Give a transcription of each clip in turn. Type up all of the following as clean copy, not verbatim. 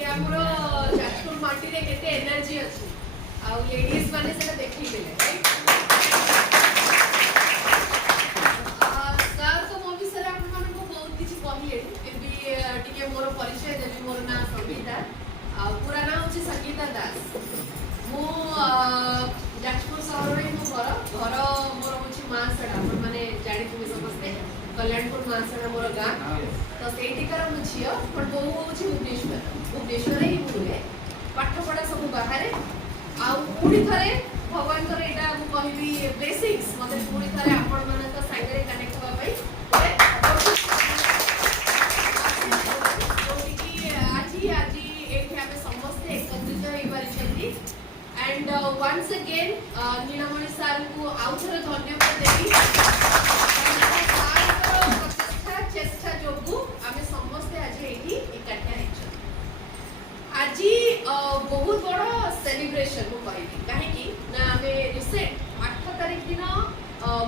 कि हमरो जाजपुर माटी रे केते एनर्जी अछि आ लेडीज माने सेटा देखि गेले राइट सर तो मो विषय आपण माने को बहुत किछि कहिए फिर भी टिके मोर परिचय देबी मोर नाम संगीता पूरा नाम अछि संगीता दास मो जाजपुर शहर रे मो घर मोर अछि मानसडा आपण माने जानि तुमे समस्ते कल्याणपुर मानसडा मोर गां तो सेठिकार मो झियो पण बहु होछि भुवनेश्वर ही बुले पाठ पढ़ा सब बाहर आ पुणी थरे भगवान करे एटा मु कहबी ब्लेसिंग्स मते पुणी थरे आपण माने तो साइडरे कनेक्ट होवा पई आज एठी हमें समस्त एकत्रित होई परिछथि and once again Neelmani sir को आउथरे धन्यवाद देबी चेष्टा जोगु आमे समस्त आज एठी इकट्ठा हेछु आज बहुत बड़ सेलिब्रेशन मु कहबी काहे कि ना आमे रिसेंट 8 तारिख दिन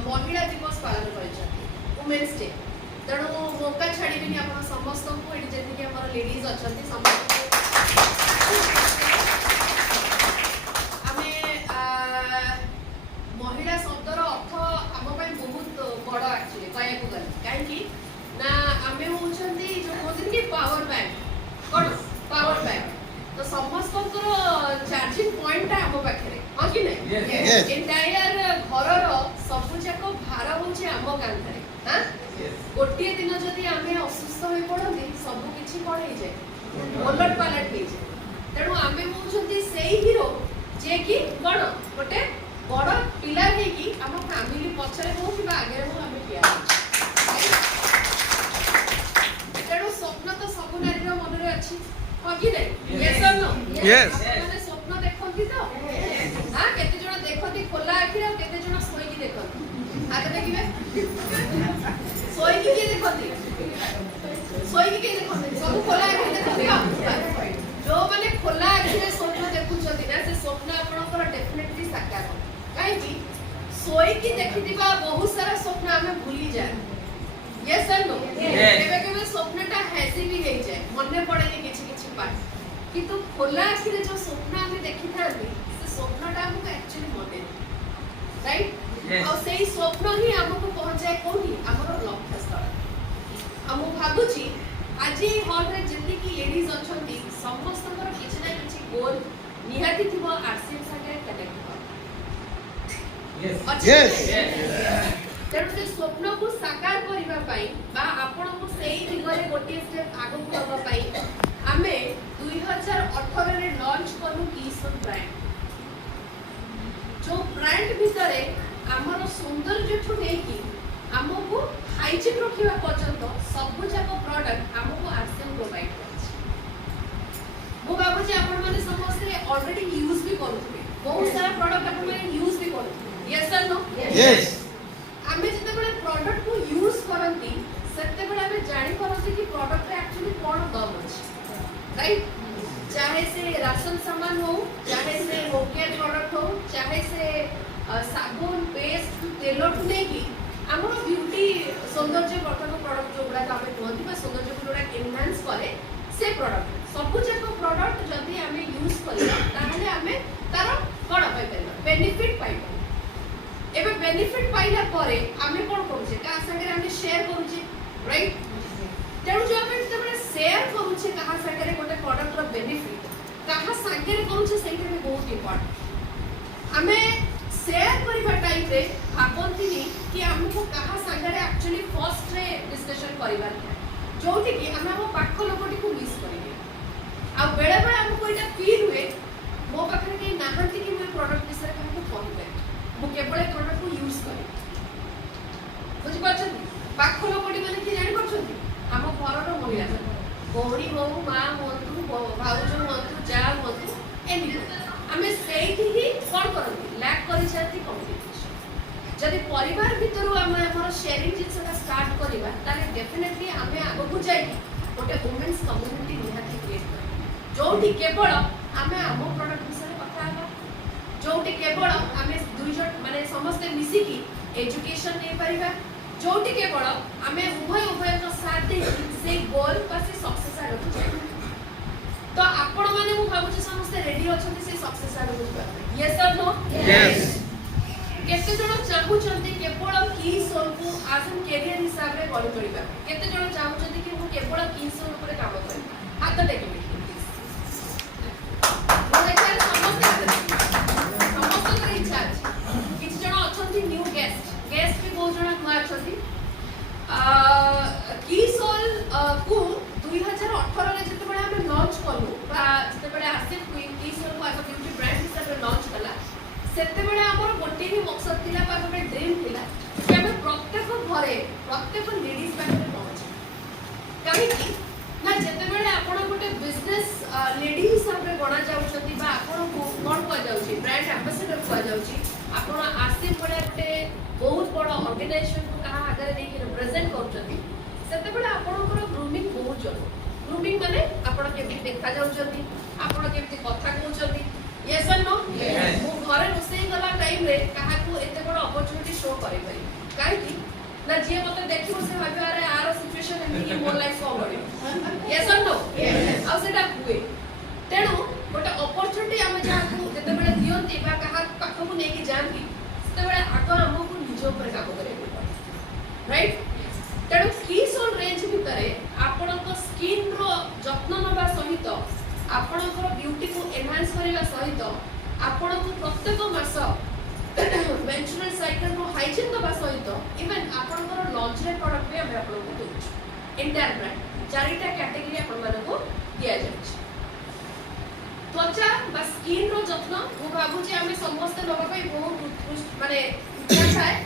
महिला दिवस पालन करछथि वुमेन्स डे तणो मौका छाड़ीबिनी आपण समस्त को एठी जेति कि हमर लेडीज अछथि समस्त आमे महिला शब्दर अर्थ हम पई बहुत बड़ एक्चुअली कहया को गल काहे कि ना आमे होछंती जो कहते कि पावर बैंक कोन पावर बैंक तो समस्त को चार्जिंग पॉइंट हम पाखरे हां कि नहीं एंटायर घरर सब जाक भार होचे हम कांधरे हां गोटिए दिन जदी आमे असुस्थ होई पड़ंती सब किछि पड़ै जाय उलट पालट होई जाय तेणु आमे होछंती सेही हीरो जे कि कोन गोटे बड़ पिला हे कि हम फैमिली पछरे हो कि आगे हो आमे किया स्वप्न तो सब नारी मन रे अछि हां कि नहीं यस और नो यस माने स्वप्न देखंती तो हां केते जण देखंती खोला आखिर और केते जण सोई की देखंती आगे देखिबे सोई की देखंती सब खोला आखिर देखंती जो माने खोला आखिर स्वप्न देखुचंती ना से स्वप्न आपनकर डेफिनेटली साकार हो काहे कि सोई की देखिदिबा बहुत सारा स्वप्न हमें भूली जाए यस और नो केबे स्वप्नटा हैसी भी हे जाए मन पड़ेनी किछि किछि पार्ट किंतु खोला आखिरे जो स्वप्न हमें देखि थांती से स्वप्नटा हमको एक्चुअली मने राइट और सेही स्वप्न ही हमको पहुंचाए कोनी हमर लक्ष्य स्थल हम भाबुची आज हॉल रे जति की लेडीज अछंती समस्तकर किछि ना किछि गोल निहाती थिबो आरसीएम संगे कनेक्ट हो यस तेणु से स्वप्न को साकार करबा पई बा आपण को सेही दिगरे गोटे स्टेप आगु करबा पई आमे 2018 रे लॉन्च करू ईसन ब्रांड जो ब्रांड भितरे हमर सौंदर्य ठु नै कि हमको हाइजीन रखिबा पर्यंत सब जाक प्रोडक्ट हमको आरसीएम प्रोवाइड करछि मो बाबू जी आपण माने समस्त ऑलरेडी यूज भी करथुबे बहुत सारा प्रोडक्ट आपण माने यूज भी करथुबे यस और नो यस आमे जते बडे प्रोडक्ट को यूज करंती सेते बडे आमे जानि परंती कि प्रोडक्ट रे एक्चुअली कोन दम अछि राइट चाहे से राशन सामान हो चाहे से होकेयर प्रोडक्ट हो चाहे से साबुन पेस्ट तेल ठु नै कि हमर ब्यूटी सौंदर्य वर्धक प्रोडक्ट जो बडा आमे कहंती बा सौंदर्य को जोडा एनहांस करे से प्रोडक्ट सब जाक प्रोडक्ट जदी आमे यूज करिया ताहले आमे तार कोन पाइ परबा बेनिफिट पाइ एबे बेनिफिट पाइला परे आमे कोन करूछे का संगे आमे शेयर करूछे राइट तेणु जो आमे जबे शेयर करूछे कहा संगे गोटे प्रोडक्ट रो बेनिफिट कहा संगे करूछे सेटा में बहुत इंपोर्टेंट आमे शेयर करबा टाइम रे भाबंतिनी कि हमको कहा संगे एक्चुअली फर्स्ट रे डिस्कशन करबा जोटी कि हम हम पाख लोकटी को मिस करिवे आ बेले बेले हमको एटा फील हुए मो पाखरे के नाहंती कि मैं प्रोडक्ट विषय हमको कहबे मु केवल प्रोडक्ट को यूज करे बुझि पाछन पाख लोकटी माने कि जानि परछन हम घरर महिला गौरी हो मां होतु भाउज होतु जा होतु एनी हमें सेही ही कोन करंती लैक करि छथि कम्युनिकेशन जदि परिवार भितरु हम हमर शेयरिंग जिनसटा स्टार्ट करिबा ताले डेफिनेटली हमें आगो को जाई गोटे वुमेन्स कम्युनिटी निहाती क्रिएट कर जोटी केवल हमें हम प्रोडक्ट विषय कथा हबा जोटी केवल हमें दुई जण माने समस्त मिसी की एजुकेशन नै परिबा जोटी केवल हमें उभय का साथ दे से गोल पर से सक्सेस आगो जाई तो रेडी अछंती से सक्सेस आगे बुझबा यस और नो यस केते जण चाहूचंती केवल की सोल को आज हम कैरियर हिसाब रे गढ़ी तोड़िबा केते जण चाहूचंती कि मु केवल की सोल ऊपर काम करी हाथ टेकिबे सेतेबेले हमर गोटे ही मकसद थिला बा गोटे ड्रीम थिला कि हम प्रत्येक घरे प्रत्येक लेडीज पाखरे पहुंचे काहे कि ना जेतेबेले आपण गोटे बिजनेस लेडी हिसाब रे गणा जाउछथि बा आपण को कोन को जाउछि ब्रांड एम्बेसडर को जाउछि आपण आसी पड़े गोटे बहुत बड़ ऑर्गेनाइजेशन को कहा आगे नै कि रिप्रेजेंट करछथि सेतेबेले आपणकर ग्रूमिंग बहुत जरूरी ग्रूमिंग माने आपण केमि देखा जाउछथि आपण केमि कथा कहउछथि यस और नो मु घरे रोसई गला टाइम रे कहा को एते बड़ अपॉर्चुनिटी शो करे परी काहे कि ना जे मते देखियो से भाबे अरे आर सिचुएशन एमि कि मोर लाइफ को बड़ी यस और नो आ सेटा हुए तेणु गोटे अपॉर्चुनिटी हम जहा को जते बेले दियंती बा कहा पाखो को नेकी जानती सेते बेले आको हमको निज ऊपर काम करे राइट तेणु की सोल रेंज भितरे आपनको स्किन रो जत्न नबा सहित आपणकर ब्यूटी को एनहांस करबा सहित आपनको प्रत्येक मास मेंस्ट्रुअल साइकिल रो हाइजीन दबा सहित इवन आपणकर लॉन्च रे प्रोडक्ट भी हम आपनको दोछ इंटर ब्रांड चारिटा कैटेगरी आपण मानको दिया जाछ त्वचा बा स्किन रो जत्न मु भाबु जे हमें समस्त नबा पई बहुत उत्कृष्ट माने इच्छा थाए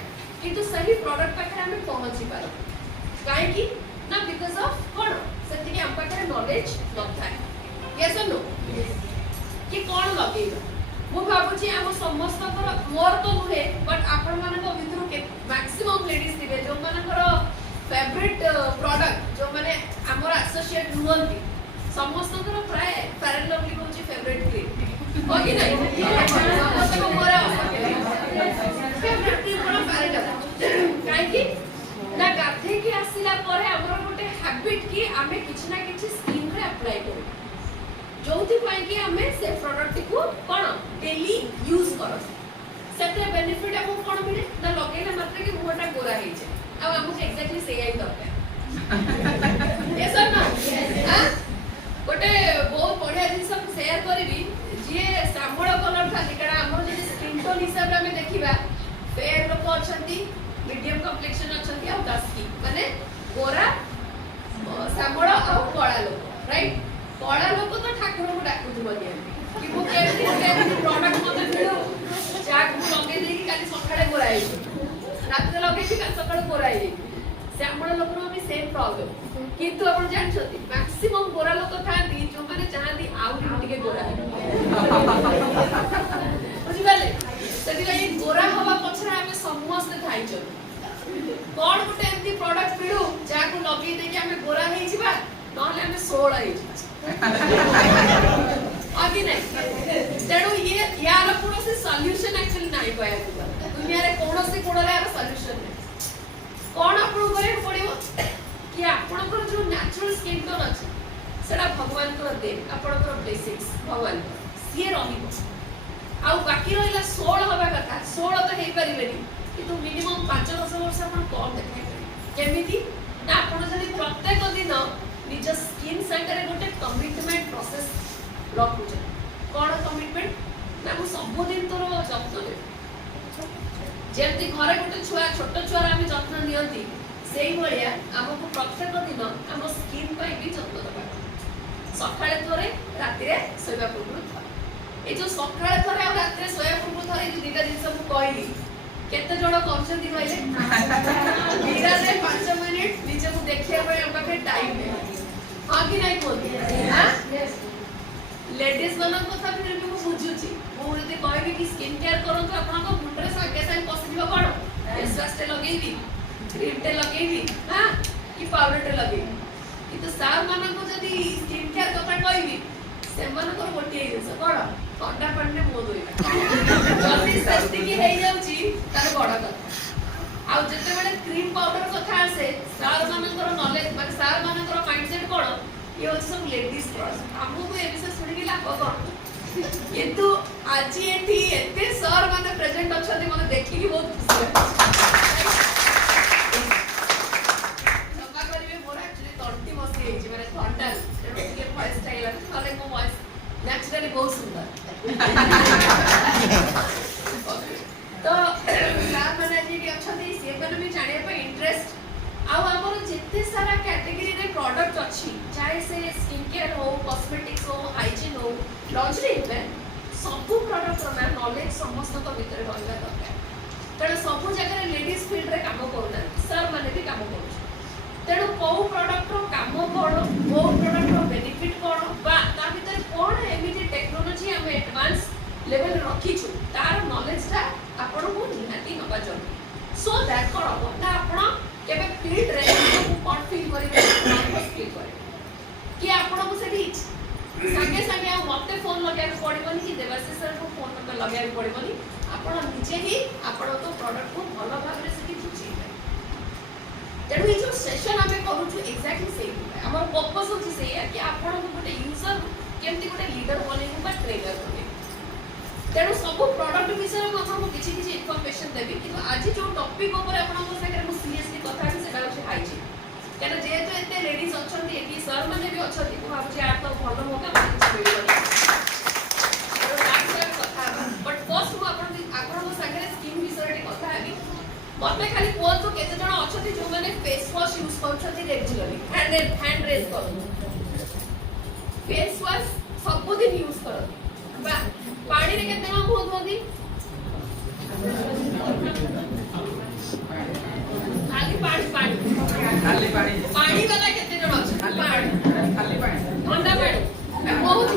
किंतु सही प्रोडक्ट पाखरे हमें पहुंची पारो काहे कि ना बिकॉज़ ऑफ कोन सेति हम पाखरे नॉलेज न थाए यस और नो कि कोन लगेबा मु भाबु छी हम समस्त कर मोर तो नुहे बट आपण माने को भितरु के मैक्सिमम लेडीज थिबे जो माने कर फेवरेट प्रोडक्ट जो माने हमर एसोसिएट नुहंती समस्त कर प्राय फेयर लवली होची फेवरेट क्रीम हो कि नहीं समस्त को मोर फेवरेट क्रीम पर फेयर लवली काहे कि ना गाथे कि आसिला परे हमर गोटे हैबिट कि हमें किछ ना किछ स्किन रे अप्लाई करू जोथि पाई कि हमें से प्रोडक्ट को कोन डेली यूज करो सेटे बेनिफिट हमको कोन मिले ना लगेला मात्र कि मुहटा गोरा हे छै अब हमको एग्जैक्टली से आई दरकार यस और नो हां गोटे बहुत बढ़िया जिंस हम शेयर करबी जे श्यामळ कलर था जेकड़ा हमर जे स्किन टोन हिसाब रे हमें देखिबा फेयर लोक अछंती मीडियम कॉम्प्लेक्शन अछंती आ दस्की माने गोरा श्यामळ आ कळा लोक राइट कड़ा लोक तो ठाकुर को डाकुथबो जे कि मु केमति प्रोडक्ट मते मिलू जाक मु लगे देई काली सखाळे गोराई रात लगे कि काली सखाळे गोराई श्यामळ लोक रो भी सेम प्रॉब्लम किंतु आपण जानछथि मैक्सिमम गोरा लोक थांती जो माने चाहती आउ टिके गोरा बुझि बाले सेति लई गोरा हवा पछरा हमें समस्त थाइछ कोन गुटे एमती प्रोडक्ट मिलू जाक लगे देई कि हमें गोरा हेइ छिबा नहले हमें 16 हेइ आगे नहीं तेणु ये यार कौन सॉल्यूशन एक्चुअली नहीं पाया दुनिया रे कौन से कोण रे यार सॉल्यूशन नहीं कौन आपन करे पड़िबो कि आपन को जो नेचुरल स्किन टोन अछि सेटा भगवान को दे आपन को बेसिक्स भगवान सिए रहिबो आ बाकी रहला 16 होबा कथा 16 तो हे परिबेनी किंतु मिनिमम 5-10 वर्ष आपन कौन देखाइ केमिति ना आपन जदी प्रत्येक दिन निज स्किन सेंटर गोटे कमिटमेंट प्रोसेस रखुछ कोन कमिटमेंट ना मु सब दिन तोर जत्न ले जेमति घरे गोटे छुआ छोट छुआ रे हम जत्न नियंती सेही भलिया हमको प्रत्येक दिन हम स्किन पई भी जत्न दबा सकाळे थोरे राती रे सोया पूर्व ए जो सकाळे थोरे आ राती रे सोया पूर्व थोरे जो दिटा दिन सब कहली केते जण करछथि कहले दिरा रे 5 मिनिट नीचे को देखिया पय हम पाखे टाइम नै हां कि नहीं बोल हां लेडीज वाला कथा फिर भी मु बुझुची मु जदी कहबी कि स्किन केयर करन आपन को मुंडरे संगे संगे पसि दिबो कोन फेस वाश ते लगेबी क्रीम ते लगेबी हां कि पाउडर ते लगेबी कि तो सार मानन को जदी स्किन केयर कथा कहबी से मन को गोटी जिंस कोन ठंडा पानी मो दोइबा जदी सेफ्टी की हे जाउची तार बड़ कथा आ जते बेले क्रीम पाउडर कथा आसे सार मानकर नॉलेज माने सार मानकर माइंडसेट कोन ये होछ सब लेडीज क्रॉस हमहु को ए विषय सुनि के लाभ कोन किंतु आज एठी एते सर माने प्रेजेंट अछथि मने देखि कि बहुत खुशी लागै सफा करिवे मोर एक्चुअली तंटी मसी हेछि माने थंडा के वॉइस स्टाइल माने मो वॉइस नेचुरली बहुत सुंदर तो सर माने जी अछथि से माने भी जाने पे इंटरेस्ट आ हमर जेते सारा कैटेगरी रे प्रोडक्ट अछि चाहे से स्किन केयर हो कॉस्मेटिक्स हो हाइजीन हो लॉन्जरी में सब प्रोडक्ट रो नॉलेज समस्त को भीतर रहला दरकार तेणु सब जगह लेडीज फील्ड रे काम करना सर माने भी काम करू तेणु को प्रोडक्ट रो काम कोन को प्रोडक्ट रो बेनिफिट कोन बा ता भीतर कोन एमिति टेक्नोलॉजी हम एडवांस लेवल रखी छु तार नॉलेज ता आपण को निहाती नबा जरूरी सो दैट कोन हो ना आपण केबे फील्ड रे कोन फील करिवे नर्वस फील करे कि आपण को सेठी संगे संगे मते फोन लगे पड़बनी कि देवाशीष सर को फोन नंबर लगे पड़बनी आपण निजे ही आपण तो प्रोडक्ट को भलो भाव रे सेठी बुझी तेणु ये जो सेशन हमें करू छु एक्जेक्टली सेम हमर पर्पस होची से कि आपण को गोटे यूजर केमती गोटे लीडर बनेबू बा ट्रेनर बनेबू तेणु सब प्रोडक्ट विषय में हम किछि किछि इन्फॉर्मेशन देबी कि आज जो टॉपिक ऊपर आपण को साथे मु सीरियसली कथा कि सेटा होची हाइजीन कारण जेहेतु एते लेडीज अछंती एटी सर माने भी अछंती को भाबुची आ तो भलो मौका माने मिलिबो तो ताकि कथा बट फर्स्ट मु आपण को साथे स्किन विषय रे कथा हेबी मते खाली कोन तो केते जण अछंती जो माने फेस वॉश यूज करछंती रेगुलरली हैंड रेज करू फेस वॉश सब दिन यूज करू बा पानी रे केते जण बहुत होदी खाली पानी पानी वाला केते जण अछि खाली पानी ठंडा पानी बहुत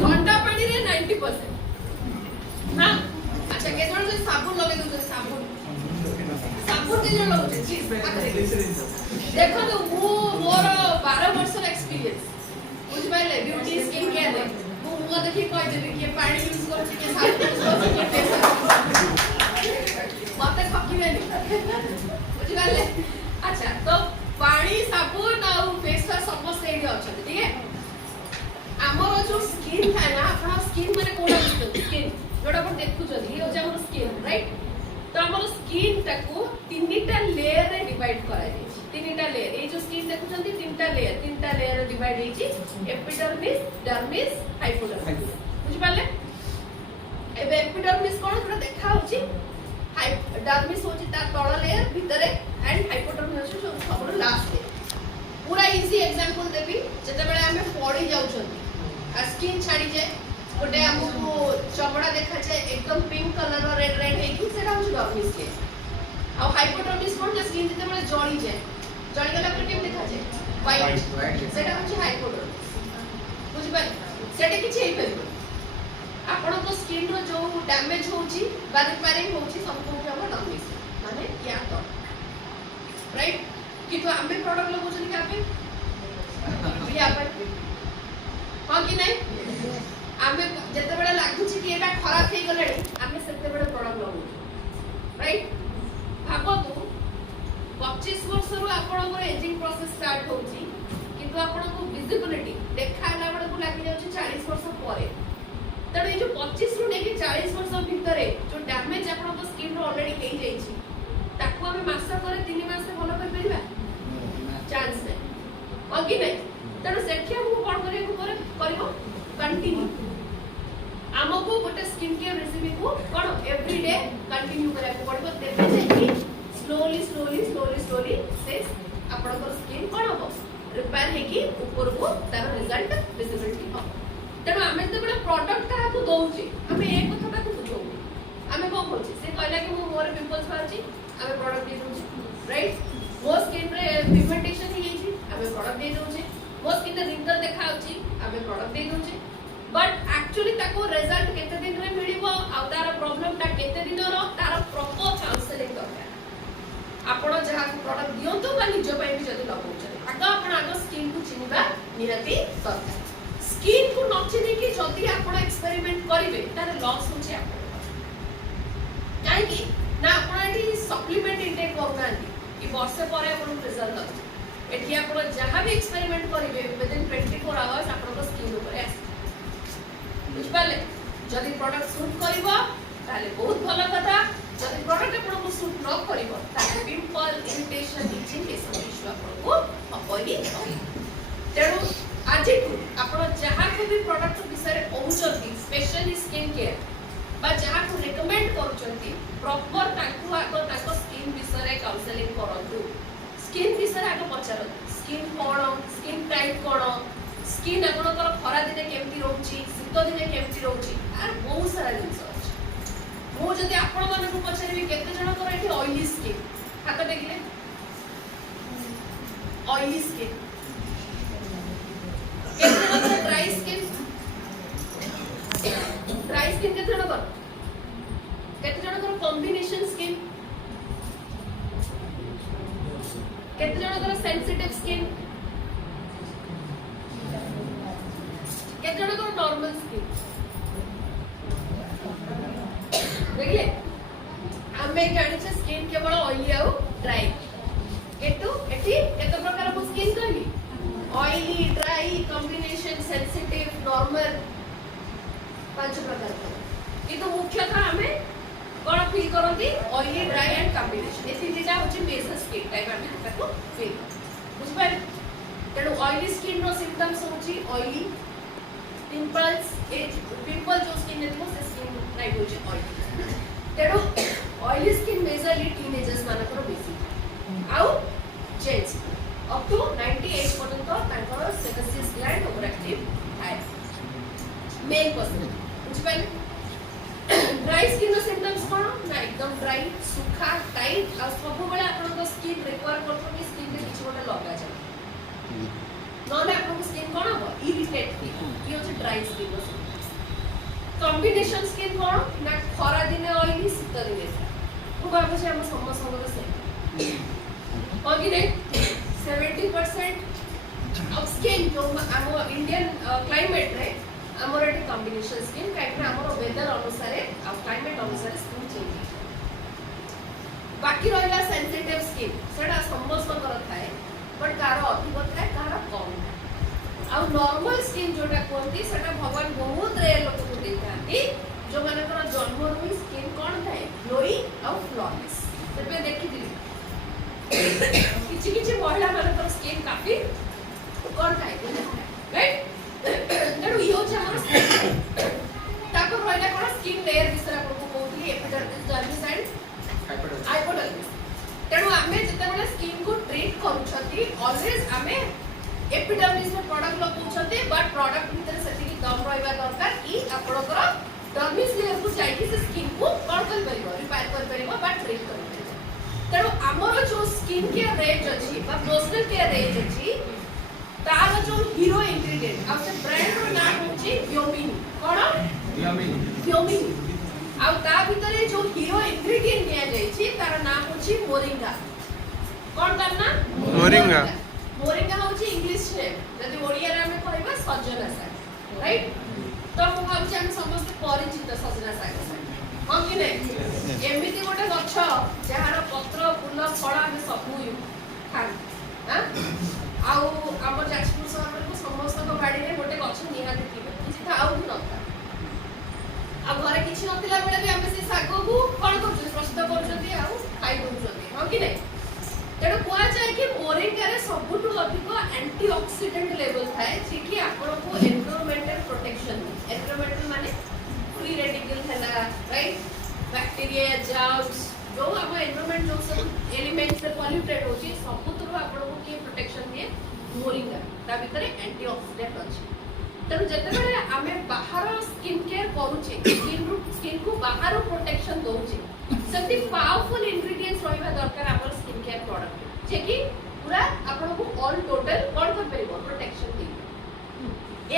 ठंडा पानी रे 90% हां अच्छा के जण से साबुन लगे दो साबुन के जण लगे चीज देखो तो वो मोर 12 वर्ष एक्सपीरियंस बुझ पाइले ब्यूटी स्किन केयर रे वो देखि कह देबे कि पानी यूज कर के साबुन यूज कर के मते ठकिबे नहीं बुझ पाइले अच्छा तो पानी साबुन और फेस वॉश समस्त एडी अछि ठीक है हमर जो स्किन है ना अपना स्किन माने कोडा स्किन जोडा पर देखु जदी हो जे हमर स्किन राइट तो हमर स्किन टाको तीनटा लेयर रे डिवाइड करा दै तीनटा लेयर ए जो स्किन देखु जंती तीनटा लेयर रे डिवाइड हेची एपिडर्मिस डर्मिस हाइपोडर्मिस बुझ पाले एबे एपिडर्मिस कोन जोडा देखा होची डर्मिस होची ता तळ लेयर भितरे एंड हाइपोडर्मिस होची सबरो लास्ट लेयर पूरा इजी एग्जांपल देबी जते बेले हमें पड़ी जाउ छथि आ स्किन छाडी जाय गोटे हमको चमड़ा देखा जाए एकदम पिंक कलर और रेड है कि सेटा हो डर्मिस के आ हाइपोडर्मिस कोन स्किन जते बेले जळी जाय जळी गला पर केम देखा जाय व्हाइट सेटा हो हाइपोडर्मिस बुझ पाए सेटा किछि हेइ परबो आपण को स्किन रो जो डैमेज होची बा रिपेयरिंग होची सब को हम डर्मिस माने क्या तो राइट कि तो हमें प्रोडक्ट लोगो जनी कापे या पर हां कि नहीं आमे जते बेले लागु छी कि एटा खराब થઈ गलेडी आमे सेते बेले प्रोडक्ट लगु राइट भाबो तो 25 वर्ष रो आपण को एजिंग प्रोसेस स्टार्ट होची किंतु आपण को विजिबिलिटी देखाला बेले को लागि जाउची 40 वर्ष परे तने जो 25 रो नेकी 40 वर्ष भितरे जो डैमेज आपण को स्किन रो ऑलरेडी हेई जाई छी ताको आमे मास करे 3 मास भलो कर परिबा चांस नै ओके नै तने सेठिया को कोन करे को करिवो कंटिन्यू हमको गोटे स्किन केयर रेसिपी को कोन एवरी डे कंटिन्यू करे को पड़बो देबे जे कि स्लोली से आपण को स्किन कोन हो रिपेयर हे कि ऊपर को तार रिजल्ट विजिबिलिटी हो तने हमें तो बड़ा प्रोडक्ट का को दोउची हमें एक कथा को बुझो हमें को होची से कहला कि मोर पिंपल्स बारची हमें प्रोडक्ट दे दोची राइट वो स्किन रे पिगमेंटेशन ही छी हमें प्रोडक्ट दे दोची वो स्किन रे रिंकल देखा होची हमें product they Dochi but actually ताको रिजल्ट केते दिन रे मिलिबो आ तार प्रॉब्लम ता केते दिन रो तार प्रॉपर काउंसलिंग दरकार आपण जहा प्रोडक्ट दियंतो बा निज पय भी जदी लगौछ आगा आपण आगा स्किन को चिनिबा निरति दरकार स्किन को न चिनि कि जदी आपण एक्सपेरिमेंट करिवे तार लॉस होछि आपण काहे कि ना आपण एठी सप्लीमेंट इनटेक करनांती कि वर्षे परे आपण रिजल्ट दब एठी आपण जहा भी एक्सपेरिमेंट करिवे विदिन 24 आवर्स आपण को स्किन ऊपर आसी सूट करिवो ताले बहुत भलो कथा जदि प्रोडक्ट आपको सूट न करिवो ताले पिंपल इरिटेशन इचिंग ए सब इश्यू आपको हबनी तेणु आज आपण जहाँ को भी प्रोडक्ट विषय कहउछंती स्पेशली स्किन केयर बा जहाँ को रेकमेंड करूछंती प्रॉपर ताकू आको ताको स्किन विषय काउंसलिंग करंतु स्किन विषय आगे पचारंतु स्किन कोन स्किन टाइप कोन स्किन आपनकर खरा दिने केमती रहउची शीत दिने केमती रहउची आर बहुत सारा जिंस अछि मो जदि आपण मन को पचारिबी केते जण कर एठी ऑयली स्किन हाथ देखिले ऑयली स्किन केते जण कर ड्राई स्किन केते जण कर कॉम्बिनेशन स्किन केते जण कर सेंसिटिव स्किन केते जण कर नॉर्मल स्किन देखले हमें जानि छ स्किन केवल ऑयली आउ ड्राई केतु एठी केते प्रकार को स्किन कहली oily dry combination sensitive normal पांच प्रकार किंतु मुख्यतः हमें कोन फील करती ऑयली ड्राई एंड कॉम्बिनेशन ए तीनटा होची मेजर स्किन टाइप हमें ताको फील बुझ पाए तेणु ऑयली स्किन रो सिम्पटम्स होची ऑयली पिंपल्स ए पिंपल जो स्किन ने से स्किन टाइप होची ऑयली तेणु ऑयली स्किन मेजरली टीनेजर्स मानकर बेसी आउ जेंट्स अप टू 98 पर्यंत तांकर सेबेसियस ग्लैंड ओवर एक्टिव है मेल पर्सन बुझ पाए ड्राई स्किन रो सिम्पटम्स कोन ना एकदम ड्राई सुखा टाइट आ सब बेला आपन स्किन रिक्वायर करथो कि स्किन में किछ गोटे लगा जाय नले आपन स्किन कोन हो इरिटेट फील ये होचे ड्राई स्किन रो कॉम्बिनेशन स्किन कोन ना खरा दिने ऑयली शीत दिने को भाबे छै हम समस्त संग से ओके रे 70% ऑफ स्किन जो हम इंडियन क्लाइमेट रे हमर एटी कॉम्बिनेशन स्किन काहे हमर वेदर अनुसार आ क्लाइमेट अनुसार स्किन चेंज बाकी रहला सेंसिटिव स्किन सेटा समस्त कर थाए बट कार अधिक थाए कार कम आ नॉर्मल स्किन जोटा कोंती सेटा भगवान बहुत रेयर लोक को देखाती जो माने कर जन्म रु स्किन कोन थाए ग्लोई आ फ्लॉलेस तबे देखि दिली किछि महिला माने स्किन काफी कोन थाए राइट तेणु यो हमर ताको रहला कोन स्किन लेयर विषय आपको कहउली एपिडर्मिस डर्मिस एंड हाइपोडर्मिस तेणु आमे जते बेले स्किन को ट्रीट करूछथि ऑलवेज आमे एपिडर्मिस में प्रोडक्ट लगउछथि बट प्रोडक्ट भीतर सेति की दम रहबा दरकार कि आपनकर डर्मिस लेयर को जाइकि से स्किन को कोन कर परिबो रिपेयर कर परिबो बट ट्रीट कर परिबो तेणु हमर जो स्किन केयर रेंज अछि बा पर्सनल केयर रेंज अछि तार जो हीरो इंग्रेडिएंट आ से ब्रांड रो नाम होची व्योमिनी कोन व्योमिनी आ ता भीतरे जो हीरो इंग्रेडिएंट निया जाई छी तार नाम होची मोरिंगा कोन तार ना मोरिंगा मोरिंगा होची इंग्लिश नेम जदी ओडिया रे हमें कहबा सजना साग राइट तो मु भाबुची हम समस्त परिचित सजना साग हां कि नै एमिति गोटे गछ जहार पत्र फूल फळ हम सब खान हां आउ हम जाजपुर शहर को समस्त को गाड़ी रे गोटे गछ निहाती थिबे किछि था आउ कि नथा आ घरे किछि नथिला बेले भी हम से साग को कोन करछु प्रस्तुत करछथि आउ खाइ दउछथि हां कि नै तेणु कुआ जाए कि मोरिंगा रे सबुठु अधिक एंटीऑक्सीडेंट लेवल थाए जे कि आपन को एनवायरमेंटल प्रोटेक्शन एनवायरमेंटल माने फ्री रेडिकल हैला राइट बैक्टीरिया जर्म्स जो हम एनवायरमेंट जो सब एलिमेंट्स से पॉल्यूटेड होची सबुठु आपन को की प्रोटेक्शन दिए मोरिंगा ता भीतर एंटीऑक्सीडेंट अछि तेणु जते बेले आमे बाहर स्किन केयर करूचे स्किन को बाहर प्रोटेक्शन दउचे सेति पावरफुल इंग्रेडिएंट्स रहबा दरकार हमर स्किन केयर प्रोडक्ट जे कि पूरा आपन को ऑल टोटल कोन कर परिबो प्रोटेक्शन दी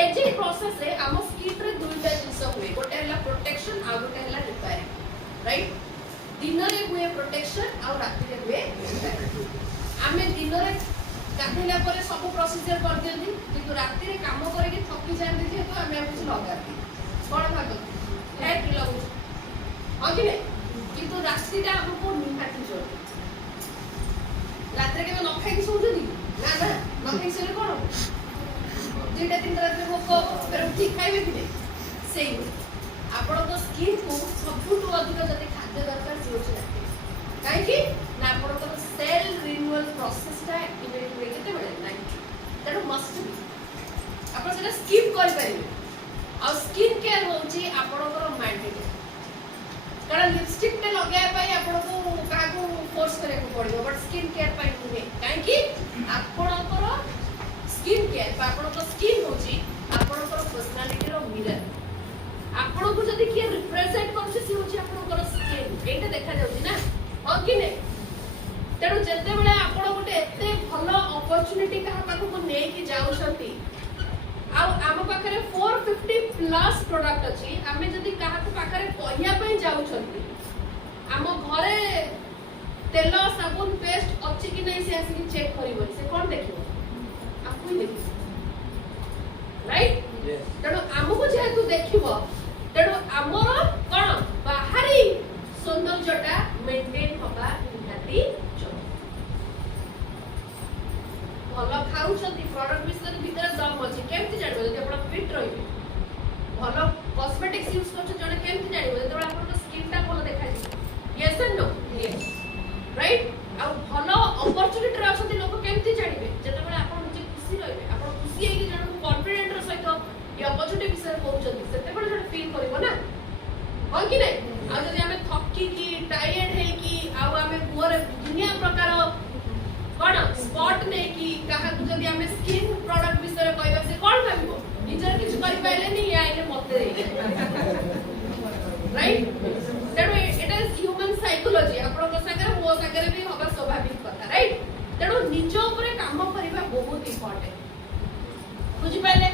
एजिंग प्रोसेस रे हम स्किन रे दुईटा जिंस हुए गोटे हला प्रोटेक्शन आ गोटे हला रिपेयर राइट दिन रे हुए प्रोटेक्शन आ राति रे हुए रिपेयर आमे दिन रे गाधेला परे सब प्रोसीजर कर दियंती किंतु राति रे काम करे के थकी जांती जे तो आमे कुछ लगाती कोन भाग है कि लगु आगे नै किंतु रात्रिटा हमको निहाती जोर रात्रि के न खाई सोउजनी ना ना न खाई सोले कोन दुईटा तीन रात में भोक फिर उठी खाइबे कि नै सेही आपण स्किन को सबुठू अधिक जदि खाद्य दरकार से होची लैक्टिक काहे ना आपण सेल रिन्यूअल प्रोसेस टा एक्टिवेट हुए केते बळे लैक्टिक दैट मस्ट बी आपण सेटा स्किप कर परिबे आ स्किन केयर होची आपण मैंडेटरी कारण लिपस्टिक टे लगाय पाई आपण को का को फोर्स करे को पड़िबो बट स्किन केयर पाई नुहे काहे कि आपण स्किन केयर आपण स्किन होची आपण पर्सनालिटी रो मिरर आपण को जदी के रिप्रेजेंट करछ सी होची आपण स्किन एटा देखा जाउची ना हो कि नै तेणु जते बेले आपण गोटे एते भलो अपॉर्चुनिटी कहा पाखु को नै कि जाउ छथि आ आम पाखरे 450 प्लस प्रोडक्ट अछि आमे जदी कहा को पाखरे कहिया पई जाउ छथि आम घरे तेल साबुन पेस्ट अछि कि नै से आसी चेक करिवो से कोन देखिवो आपु ही देखिवो राइट तेणु आमको जेहेतु देखिबो तेणु आमर कोन बाहरी सौंदर्यटा मेंटेन होबा निहाती भलो खाउछथि प्रोडक्ट विषय भीतर दम अछि केमति जानिबो जदि आपण फिट रहिबे भलो कॉस्मेटिक्स यूज करछ जने केमति जानिबो जदि आपण स्किन टा भलो देखा छी yes and no yes right आ भलो अपॉर्चुनिटी रे असथि लोक केमति जानिबे जते बेले आपण निजे खुशी रहिबे आपण खुशी हेइ जण कॉन्फिडेंट रो सहित ये अपॉर्चुनिटी विषय कहउछथि सेते बेले जण फील करिवो ना हो कि नै आ जदि हमें थक्की की टायर्ड है कि आ हमें पुअर दुनिया प्रकार कोन स्पॉट नै कि कहा को जदि हमें स्किन प्रोडक्ट विषय कहबा से कोन भाबिबो निजर किछ करि पाइले नि या आइले मते राइट तेणु एटा ह्यूमन साइकोलॉजी आपण को संगे मो संगे भी होबा स्वाभाविक कथा राइट तेणु निज ऊपर काम करबा बहुत इंपोर्टेंट बुझि पाइले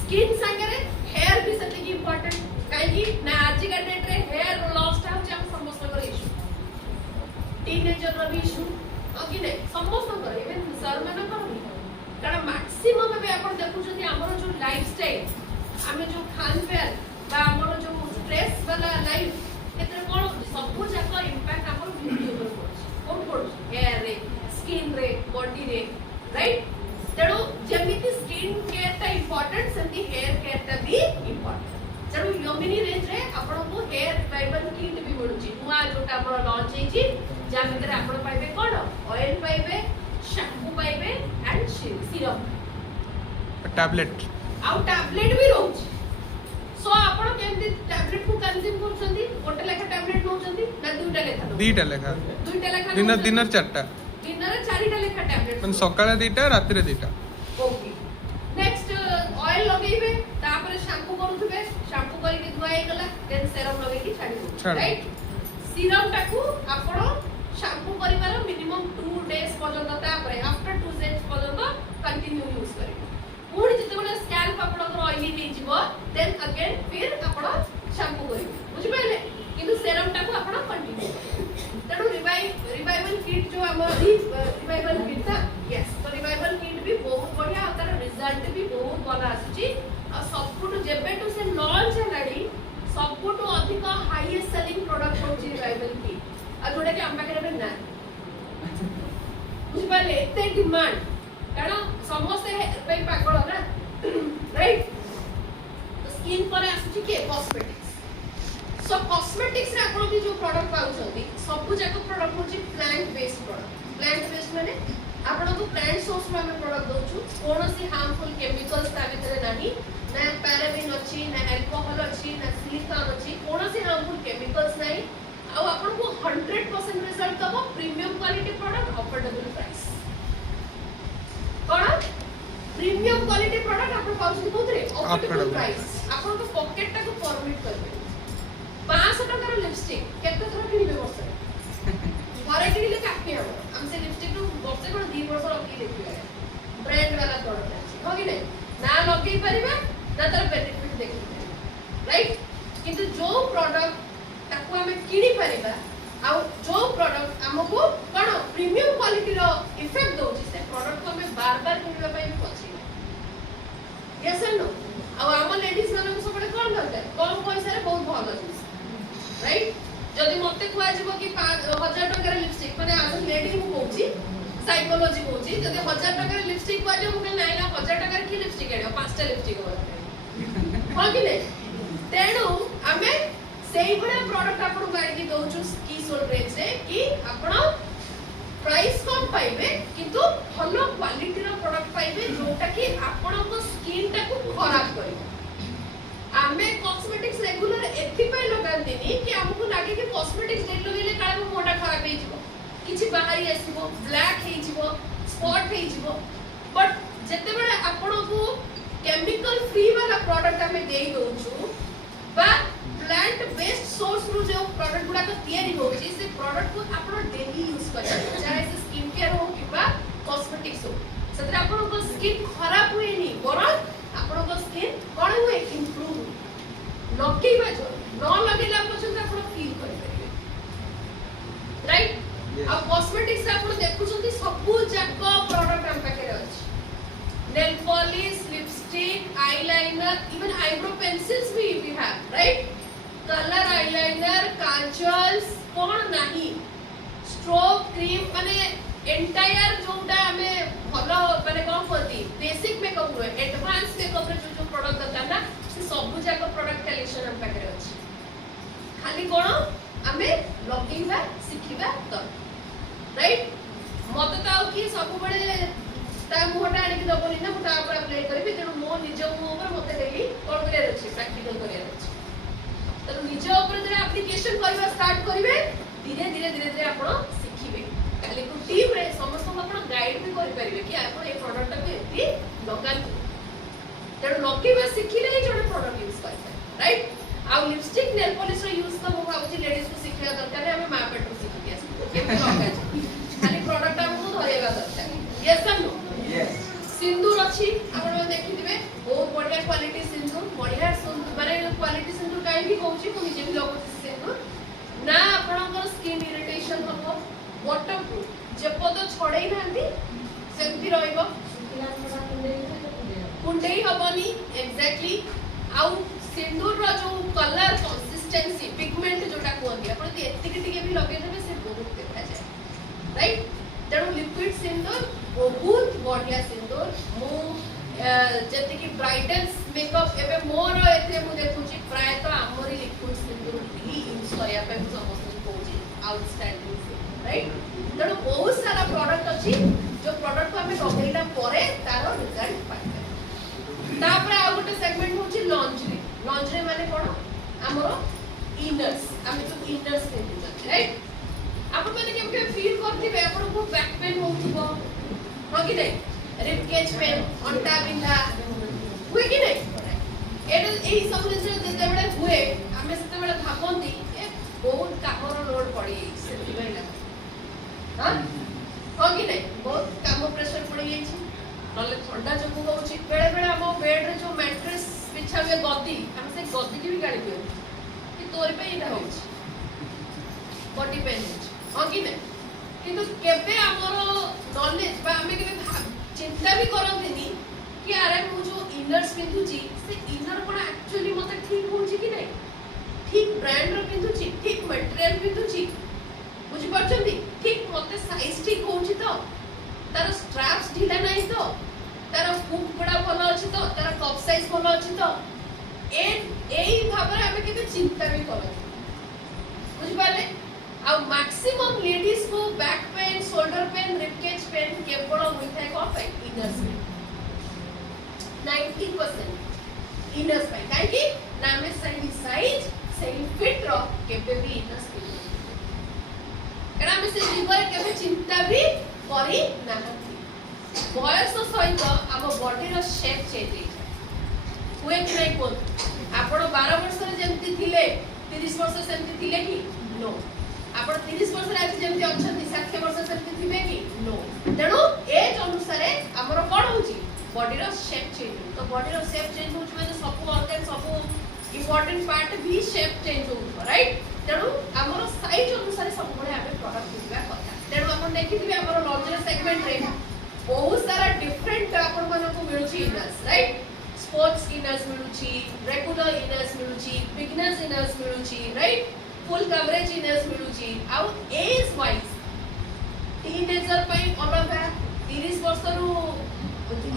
स्किन संगे हेयर भी सेति इंपोर्टेंट काहे कि ना आज का डेट रे हेयर लॉस ता हम समस्त कर इशू टीनेजर रो भी इशू ओके नै समस्त कर इवन सर माने कर कारण मैक्सिमम बे आपण देखु जदि हमर जो लाइफस्टाइल हमें जो खान पान बा हमर जो स्ट्रेस वाला लाइफ केते कोन सब जाक इंपैक्ट हमर ब्यूटी ऊपर पड़छ कोन पड़छ हेयर रे स्किन रे बॉडी रे राइट तेणु जमिति स्किन केयर ता इंपोर्टेंट सेमति हेयर केयर ता भी इंपोर्टेंट तेणु योमिनी रेंज रे आपण को हेयर रिवाइवल किट भी मिलुची नुआ जोटा हमर लॉन्च हेची जा भीतर आपण पाइबे कोन ऑयल पाइबे शैम्पू पाइबे एंड सीरम टैबलेट आउ टैबलेट भी रहउची सो आपण केमति टैबलेट को कंज्यूम करछंती गोटे लेखा टैबलेट नउछंती ना दुईटा लेखा दिन चारटा दिनर चारिटा लेखा टैबलेट मन सकाळे दीटा रात्रि दीटा ओके नेक्स्ट ऑयल लगेइबे तापर शैम्पू करूथबे शैम्पू करी के धुआई गला देन सेरम लगे की छाडी दो राइट सीरम टाकू आपण शैम्पू करिवार मिनिमम 2 डेज पर्यंत तापर आफ्टर 2 डेज पर्यंत कंटिन्यू यूज करिवे पुणी जते बेले स्कैल्प आपण ऑयली नै जिवो देन अगेन फिर आपण शैम्पू करिवे बुझि पाइले किंतु सेरम टाकू आपण कंटिन्यू तेणु रिवाइवल किट जो हम रिवाइवल किट था यस तो रिवाइवल किट भी बहुत बढ़िया और तार रिजल्ट भी बहुत भल आसी और सबुठु जेबेटु से लॉन्च हलाडी सबुठु अधिक हाईएस्ट सेलिंग प्रोडक्ट होची रिवाइवल किट आ जोडे के हम पाखरे ना बुझि पाले एते डिमांड कारण समस्त पे पागल ना राइट स्किन पर आसी के कॉस्मेटिक्स सो कॉस्मेटिक्स रे आपण भी जो प्रोडक्ट पाउछथि सब जाक प्रोडक्ट होची प्लांट बेस्ड माने आपण को प्लांट सोर्स में हम प्रोडक्ट दोछु कोनोसी हार्मफुल केमिकल्स ता भितर नाही ना पैराबेन अछि ना अल्कोहल अछि ना सिलिकॉन अछि कोनोसी हार्मफुल केमिकल्स नाही आ आपण को 100% रिजल्ट दबो premium quality product affordable price कोन प्रीमियम क्वालिटी प्रोडक्ट आपण पाउछथि कोथरे अफोर्डेबल प्राइस आपण को पॉकेट टा को परमिट करबे 500 टकर लिपस्टिक केते थरा किनिबे वर्ष घरे किनिले काफी हम हमसे लिपस्टिक नु वर्ष कोन 2 वर्ष रखी देखिबे ब्रांड वाला प्रोडक्ट अछि हो कि नै ना लगे परिबा ना तर बेनिफिट देखिबे राइट किंतु जो प्रोडक्ट ताको हमें किनी परिबा आ जो प्रोडक्ट हमको कोन प्रीमियम क्वालिटी रो इफेक्ट दोछि से प्रोडक्ट को हमें बार-बार किनिबा पई पछि यस एंड नो आ हम लेडीज मानन सबले कोन दरकार कम पैसा रे बहुत भल अछि राइट जदि मते खुआ जीवो कि 1000 टका लिपस्टिक माने आज लेडी मु कहूची साइकोलॉजी कहूची जदि 1000 टका लिपस्टिक खुआ जीवो मुके नाइ ना 1000 टका की लिपस्टिक एडो 5टा लिपस्टिक हो हो कि नै तेणु आम सेही बडा प्रोडक्ट आपण गाडी दउछु की सोल रेंज रे कि आपण प्राइस कम पाइबे किंतु भलो क्वालिटी रो प्रोडक्ट पाइबे जोटा कि आपण को स्किन टा को खराब करिवो आमे कॉस्मेटिक्स रेगुलर एथि पे लगांदिनी कि हमको लागे कि कॉस्मेटिक्स डेट लगेले काळे मोटा खराब हे जिवो किछि बाहरी आसीबो ब्लैक हे जिवो स्पॉट हे जिवो बट जते बेले आपण को केमिकल फ्री वाला प्रोडक्ट हमें देई दोछु बा प्लांट बेस्ड सोर्स रु जो प्रोडक्ट गुडा को तयारी होची से प्रोडक्ट को आपण डेली यूज करियो चाहे से स्किन केयर हो किबा कॉस्मेटिक्स हो सतरे आपण को स्किन खराब हुएनी बरन आपण को स्किन कोन हुए इंप्रूव लगेबा जो न लगेला पछन आपण फील करि परिबे राइट अब कॉस्मेटिक्स आपण देखुछंती सबु जाक प्रोडक्ट हम पाखे अछि nail polish lipstick eyeliner even eyebrow pencils भी we have right colour eyeliner kajals कोन नाही स्ट्रोक क्रीम माने एंटायर जोटा हमें भलो माने कोन करती बेसिक मेकअप हुए एडवांस मेकअप रे जो प्रोडक्ट दरकार ना से सब जाक प्रोडक्ट कलेक्शन हम पाखे अछि खाली कोन हमें लगेबा सिखिबा दरकार राइट मत ताऊ कि सब बड़े ता मुहटा आनी कि दबोनी ना मुटा ऊपर अप्लाई करबी तेनु मो निज मुह ऊपर मते डेली कोन करिया अछि प्रैक्टिकल करिया अछि तेनु निज ऊपर जे एप्लीकेशन करबा स्टार्ट करिवे धीरे धीरे धीरे धीरे आपण सिखिबे खाली को टीम रे समस्त आपण गाइड भी करि परिबे कि आपण ए प्रोडक्ट को एती लगान तेनु लकीबा सिखिले ही जोडे प्रोडक्ट यूज करबे राइट आ लिपस्टिक नेल पॉलिश रो यूज तो मो भाबुची लेडीज को सिखिया दरकार हमें मा पेट सिखि आसी केमि लगा खाली प्रोडक्ट हमको धरेगा दरकार यस सर नो यस सिंदूर अछि आपण देखिथिबे बहुत बढ़िया क्वालिटी सिंदूर बढ़िया माने क्वालिटी सिंदूर काई भी कहूची मु निजे भी लगुची सिंदूर ना आपनकर स्किन इरिटेशन हबो वाटर प्रूफ जे पद छड़ेई नांती सेंती रहइबो कुंडेई हबनी एग्जैक्टली आउ सिंदूर रो जो कलर कंसिस्टेंसी पिगमेंट जोटा कोंदी आपण एतिके टिके भी लगे देबे से बहुत देखा जाए राइट तेणु लिक्विड सिंदूर बहुत बढ़िया सिंदूर मु जति कि ब्राइडल्स मेकअप एबे मोर एथे मु देखुची प्राय तो हमरी लिक्विड सिंदूर ही यूज करिया पे समस्त कोची आउटस्टैंडिंग राइट तेणु बहुत सारा प्रोडक्ट अछि जो प्रोडक्ट को हमें लगेला परे तारो रिजल्ट पाइबे तापर आ गोटे सेगमेंट होची लॉन्जरी माने कोन हमरो इनर्स हमें तो इनर्स देबे राइट आपण माने केमके फील करथिबे आपण को बैक पेन होउथिबो हो कि नहीं रिब केज पेन अंटा बिंधा हुए कि नहीं एटा एही सब जिनिस जते बेले हुए हमें सेते बेले भाबंती ए बहुत कामर लोड पड़ी सेति बैला हां हो कि नहीं बहुत काम प्रेशर पड़ी जाई नले ठंडा जकु होउची बेले बेले हम बेड रे जो मैट्रेस बिछा हुए गद्दी हम से गद्दी की भी गाड़ी हुए कि तोर पे इटा होउची बॉडी पेन हो कि नहीं किंतु केबे हमरो नॉलेज बा हमें केबे चिंता भी करंतिनी कि अरे मु जो इनर्स पिंधुची से इनर कोन एक्चुअली मते ठीक होउची कि नहीं ठीक ब्रांड रो पिंधुची ठीक मटेरियल पिंधुची बुझी परछंती ठीक मते साइज ठीक होउची तो तार स्ट्रैप्स ढीला नहीं तो तार हुक बड़ा भलो अछि तो तार कप साइज भलो अछि तो एई भाबरे हमें केबे चिंता भी करंती बुझी पाले आ मैक्सिमम लेडीज को back pain shoulder pain ribcage pain केवल होइथाय को पाई इनर्स में 90% इनर्स पाई काहे कि ना में सही साइज सही फिट रो केबे भी इनर्स एड़ा में से जीवर केबे चिंता भी करी नाहंती बयस सहित हम बॉडी रो शेप चेंज होई हुए कि नहीं कोन आपण 12 वर्ष रे जेमती थिले 30 वर्ष सेमती थिले कि नो आपण 30 वर्ष रे आज जेमती अछंती 60 वर्ष सेमती थिबे कि नो तेणु एज अनुसार हमर कोन होची बॉडी रो शेप चेंज तो बॉडी रो शेप चेंज होची माने सब ऑर्गन सब इंपोर्टेंट पार्ट भी शेप चेंज होतो राइट तेणु हमर साइज अनुसार सब बडे हमें प्रोडक्ट दिबा कथा तेणु आपण देखिथिबे हमर लॉन्जरी सेगमेंट रे बहुत सारा डिफरेंट आपण माने को मिलुची इनर्स राइट स्पोर्ट्स इनर्स मिलुची रेगुलर इनर्स मिलुची बिगिनर्स इनर्स मिलुची राइट फुल कवरेज इनर्स मिलुची आउ एज वाइज टीनेजर पई अलगा 30 वर्ष रु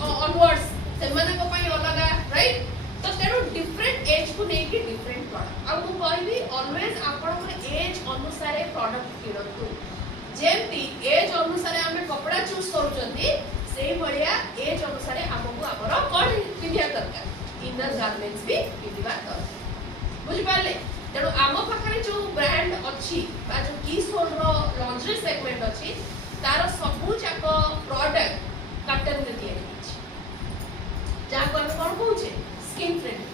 ऑनवर्ड्स सेमाने को पई अलगा राइट तो तेरो डिफरेंट एज को नै कि डिफरेंट प्रोडक्ट आ मु कहबी ऑलवेज आपण एज अनुसार प्रोडक्ट किणतु जेमती एज अनुसार आमे कपड़ा चूज करूचंती सेही भलिया एज अनुसार हमकु हमर कोन पिनिया दरकार इनर गारमेंट्स भी पिनिबा दरकार बुझि पाले तेणु आम पाखरे जो ब्रांड अच्छी बा जो किशोर रो लॉन्जरी सेगमेंट अच्छी तार सबु जाक प्रोडक्ट कॉटन रे दिया अछि जा को हम कोन कहूचे स्किन फ्रेंडली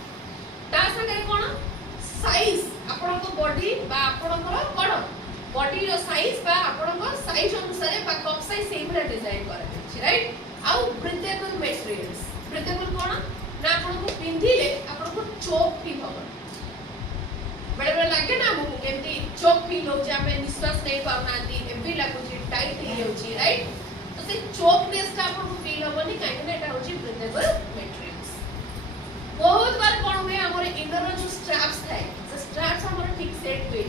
ता संगे कोन साइज आपन को बॉडी बा आपन को कोन बॉडी रो साइज बा आपन को साइज अनुसार बा कप साइज सेम रे डिजाइन करा अछि राइट आउ ब्रीथेबल मटेरियल्स ब्रीथेबल कोन ना आपन को पिंधिले आपन को चोक फील होबो बड़े बड़े लागे ना हमको केमती चोक फील हो जे हमें निश्वास नहीं पाउनाती एबी लागो जे टाइट हे होची राइट तो से चोकनेस ता आपन को फील होबनी काहे ना एटा होची ब्रीथेबल मटेरियल्स बहुत बार कोन हुए हमर इनर जो स्ट्रैप्स थाए से स्ट्रैप्स हमर ठीक सेट हुए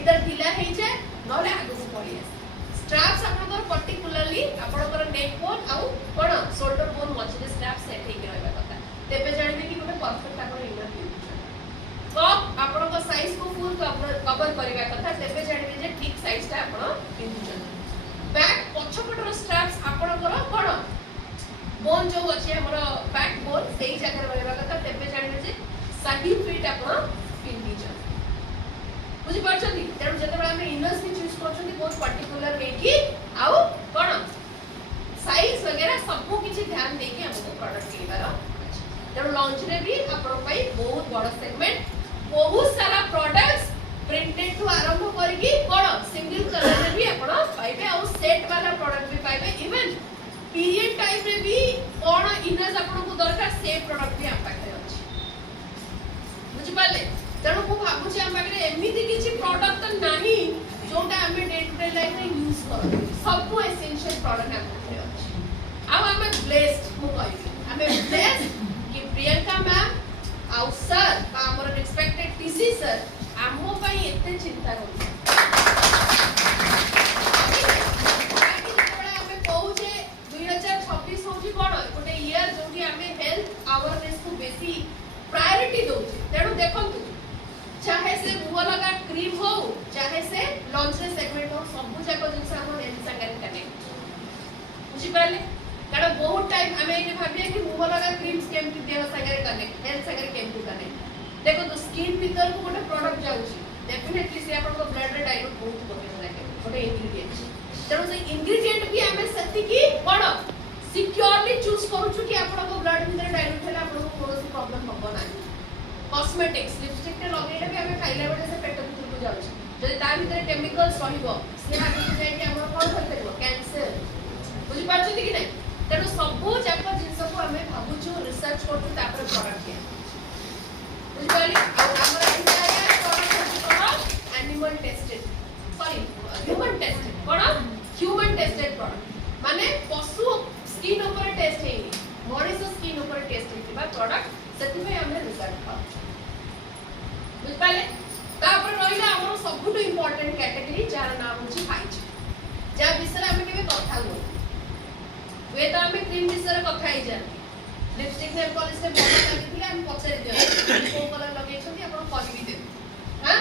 इधर ढीला हे जाए नले आगु को पड़ी आसे स्ट्रैप्स आपन पर्टिकुलरली आपन नेक बोन आउ कोन शोल्डर बोन मछले स्ट्रैप सेट हे के रहबा कथा तेबे जानिबे कि गोटे परफेक्ट आपन इनर कप आपन को साइज को फुल कवर करबा कथा तेबे जानिबे जे ठीक साइज ता आपन पिंधुछन बैक पछपटर स्ट्रैप्स आपन कोन बोन जो अछि हमर बैक बोन सेही जगह रहबा कथा तेबे जानिबे जे सही फिट आपन पिंधिछन बुझि परछथि तेणु जेतबे हम इनर्स भी चूज करछथि बहुत पर्टिकुलर वे की आउ कोन साइज वगैरह सब किछि ध्यान देके हमको प्रोडक्ट लेबार अछि तेणु लॉन्जरी भी आपन पई बहुत बड़ सेगमेंट बहुत सारा प्रोडक्ट्स प्रिंटेड टू आरंभ करके कोन सिंगल कलर रे भी आपण पाइबे और सेट वाला प्रोडक्ट भी पाइबे इवन पीरियड टाइम रे भी कोन इनर्स आपण को दरकार से प्रोडक्ट भी आप पाखरे अछि बुझि पाले तेणु को भाबु छी हम पाखरे एमिति किछि प्रोडक्ट त नाही जोटा हमें डे टू डे लाइफ रे यूज करू सब एसेंशियल प्रोडक्ट आप पाखरे अछि अब हमें ब्लेस्ड मु कहि हमें ब्लेस्ड कि प्रियंका मैम आउ सर बा हमर रिस्पेक्टेड टीसी सर आमो पई एते चिंता करू हमें कहू जे 2026 होची कोन गोटे ईयर जोटी हमें हेल्थ अवेयरनेस को बेसी प्रायोरिटी दोची तेणु देखंतु चाहे से मुह लगा क्रीम हो चाहे से लॉन्जरी सेगमेंट हो सब जाक जिंस हम हेल्थ संगे कनेक्ट बुझि पाले कारण बहुत टाइम हमें ये भाबिया कि मुह लगा क्रीम्स केमति देह संगे कनेक्ट हेल्थ संगे केमति कनेक्ट देखो तो स्किन भीतर को गोटे प्रोडक्ट जाउची डेफिनेटली से आपन को ब्लड रे डाइल्यूट बहुत बके लागे गोटे इंग्रेडिएंट तेणु से इंग्रेडिएंट भी हमें सत्य की बड़ सिक्योरली चूज करू छु कि आपन को ब्लड भीतर डाइल्यूट हैला आपन को कोनो प्रॉब्लम होबो ना कॉस्मेटिक्स लिपस्टिक के लगेले भी हमें खाइला बेले से पेट भीतर को जाउची जदि ता भीतर केमिकल्स रहिबो से आगे जाय कि हमर कोन होय परबो कैंसर बुझि पाछथि कि नै तेणु सबू जाक जिनस को हमें भाबुछु रिसर्च करछु तापर प्रोडक्ट के बुझिपाली और हमर इंटायर प्रोडक्ट को animal tested sorry human tested कोन ह्यूमन टेस्टेड प्रोडक्ट माने पशु स्किन ऊपर टेस्ट हेनी मनुष्य स्किन ऊपर टेस्ट हेतिबा प्रोडक्ट सेति में हमें रिसर्च करछु बुझिपाले तापर रहिला हमर सबुटु इंपोर्टेंट कैटेगरी जार नाम होछि हाइजीन जा विषय हमें केबे कथा हो वे तो हमें क्रीम विषय कथा ही जानी लिपस्टिक नेल पॉलिश से बोला लागिथिले हम पछरे दियो को कलर लगे छथि आपण कहि दे हां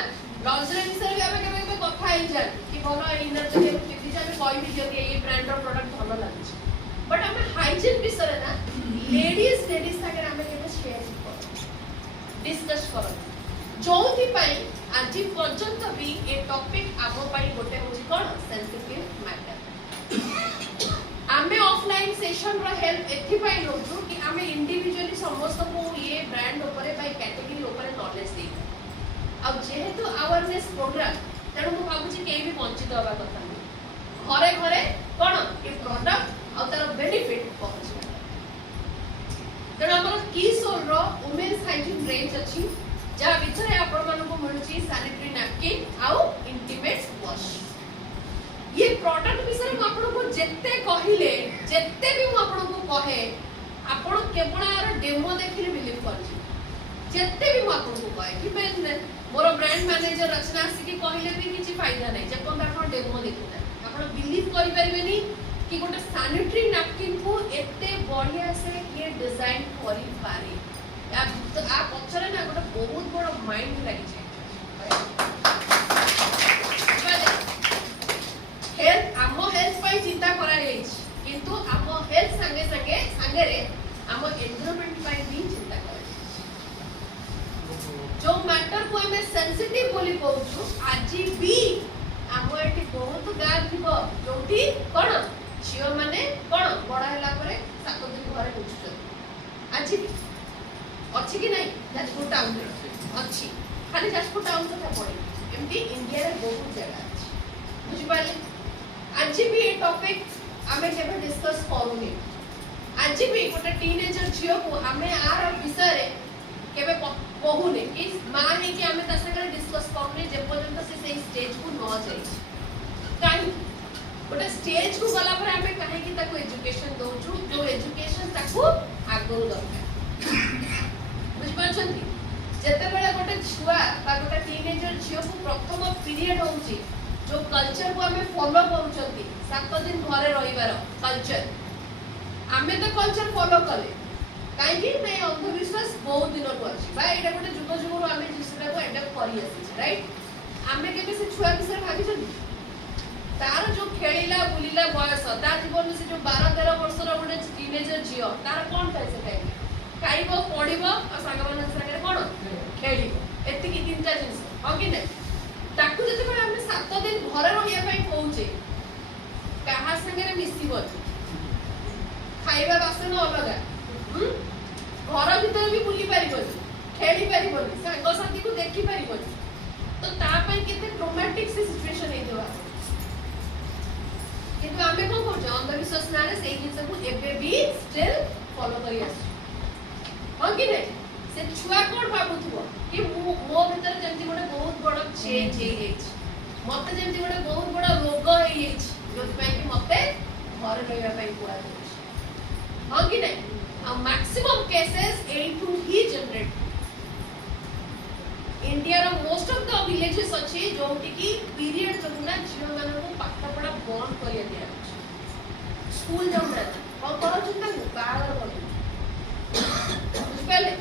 लॉन्जरी विषय भी हमें केबे कथा ही जानी कि भलो इनर जे किति जे हमें कहि भी जदी ये ब्रांड रो प्रोडक्ट भलो लागछ बट हमें हाइजीन विषय ना लेडीज सागर हमें केबे शेयर डिस्कस करो जोथि पई आज पर्यंत भी ए टॉपिक आमो पई गोटे होची कोन सेंसिटिव मैटर आमे ऑफलाइन सेशन रो हेल्प एथि पई लोछु कि आमे इंडिविजुअली समस्त को ये ब्रांड ऊपर बाय कैटेगरी ऊपर नॉलेज दे अब जेहेतु अवेयरनेस प्रोग्राम तेणु मु भाबु छी केही भी वंचित होबा कथा नहीं घरे घरे कोन ए प्रोडक्ट आ तार बेनिफिट पहुंची तेणु हमर किशोर रो वुमेन्स हाइजीन रेंज अछि जा भितरे आपण मानको मिलुची सैनिटरी नैपकिन आउ इंटीमेट वॉश ये प्रोडक्ट विषय में आपन को जेते कहिले जेते भी मु आपन को कहे आपन केवल यार डेमो देखिले बिलीव करछि जेते भी मु आपन को कहे कि मैं मोर ब्रांड मैनेजर रचना आसी कि कहिले भी किछि फायदा नै जे कोन आपन डेमो देखिना आपन बिलीव करि परिबेनी कि गोटे सैनिटरी नैपकिन को एते बढ़िया से ये डिजाइन करि पारे या तो आ पछरे ना गोटे बहुत बड़ माइंड लागि छै हेल्थ संगे संगे संगे रे हम एनवायरनमेंट पाई भी चिंता करे जो मैटर को हमें सेंसिटिव बोली कहूछु आज भी हम एटी बहुत गा थिबो जोठी कोन झियो माने कोन बड़ा हैला परे साको दिन घरे बुझुछन आज भी अछि कि नहीं जाजपुर टाउन रे अछि खाली जाजपुर टाउन कथा पड़े एमती इंडिया रे बहुत जगह अछि बुझि पाले आज भी ये टॉपिक आमे केबे डिस्कस करूनी आज भी गोटे टीनेजर झियो को आमे आर विषय रे केबे कहूने कि मां है कि आमे तसे करे डिस्कस करूनी जे पर्यंत से सेही स्टेज को न जाई काई गोटे स्टेज को गला पर आमे काहे कि ताको एजुकेशन दोछु जो एजुकेशन ताको आगो दरकार बुझ पाछंती जेते बेले गोटे छुआ बा गोटे टीनेजर झियो को प्रथम पीरियड होउची जो कल्चर को हमें फॉलो करूचंती 7 दिन घरे रहिबार कल्चर आमे तो कल्चर फॉलो कले काहे कि नै अंधविश्वास बहुत दिन को अछि बा एटा गोटे जुग जुग रो आमे जिसरा को एडप्ट करी आसी राइट आमे केबे से छुआ विषय भाबी छथि तार जो खेलिला बुलिला बयस ता जीवन से जो 12 13 वर्ष रो गोटे टीनेजर जियो तार कोन थाय से टाइम खाइबो पढिबो आ संगमान संगे कोन खेलिबो एति की तीन चार जिंस हो कि नै ताकू जते बेले हम 7 दिन घरे रहिया पई पहुंचे कहा संगे रे मिसिबो खाइबा बासन अलगा घर भीतर भी बुली पारिबोनी खेली पारिबोनी संग साथी को देखि पारिबोनी तो ता पई केते ट्रॉमेटिक सिचुएशन हे देवा किंतु आमे कोन करछ अंधविश्वास नारे सेही जिंस को एबे भी स्टिल फॉलो करी आस हो कि नै से छुआ कोन भाबुथबो कि मो भीतर जेंति गोटे बहुत बड़ चेंज हे गेछ मते जेंति गोटे बहुत बड़ रोग हे गेछ जोति पई कि मते घर रहिबा पई कुआ जाछ हो कि नै आ मैक्सिमम केसेस 8 टू ही जनरेट इंडिया रो मोस्ट ऑफ द विलेजेस अछि जोंति की पीरियड जमुना झियो मानन को पाठ पढ़ा बंद करिया दिया स्कूल जमुना और करो चिंता बाहर बोली बुझ पले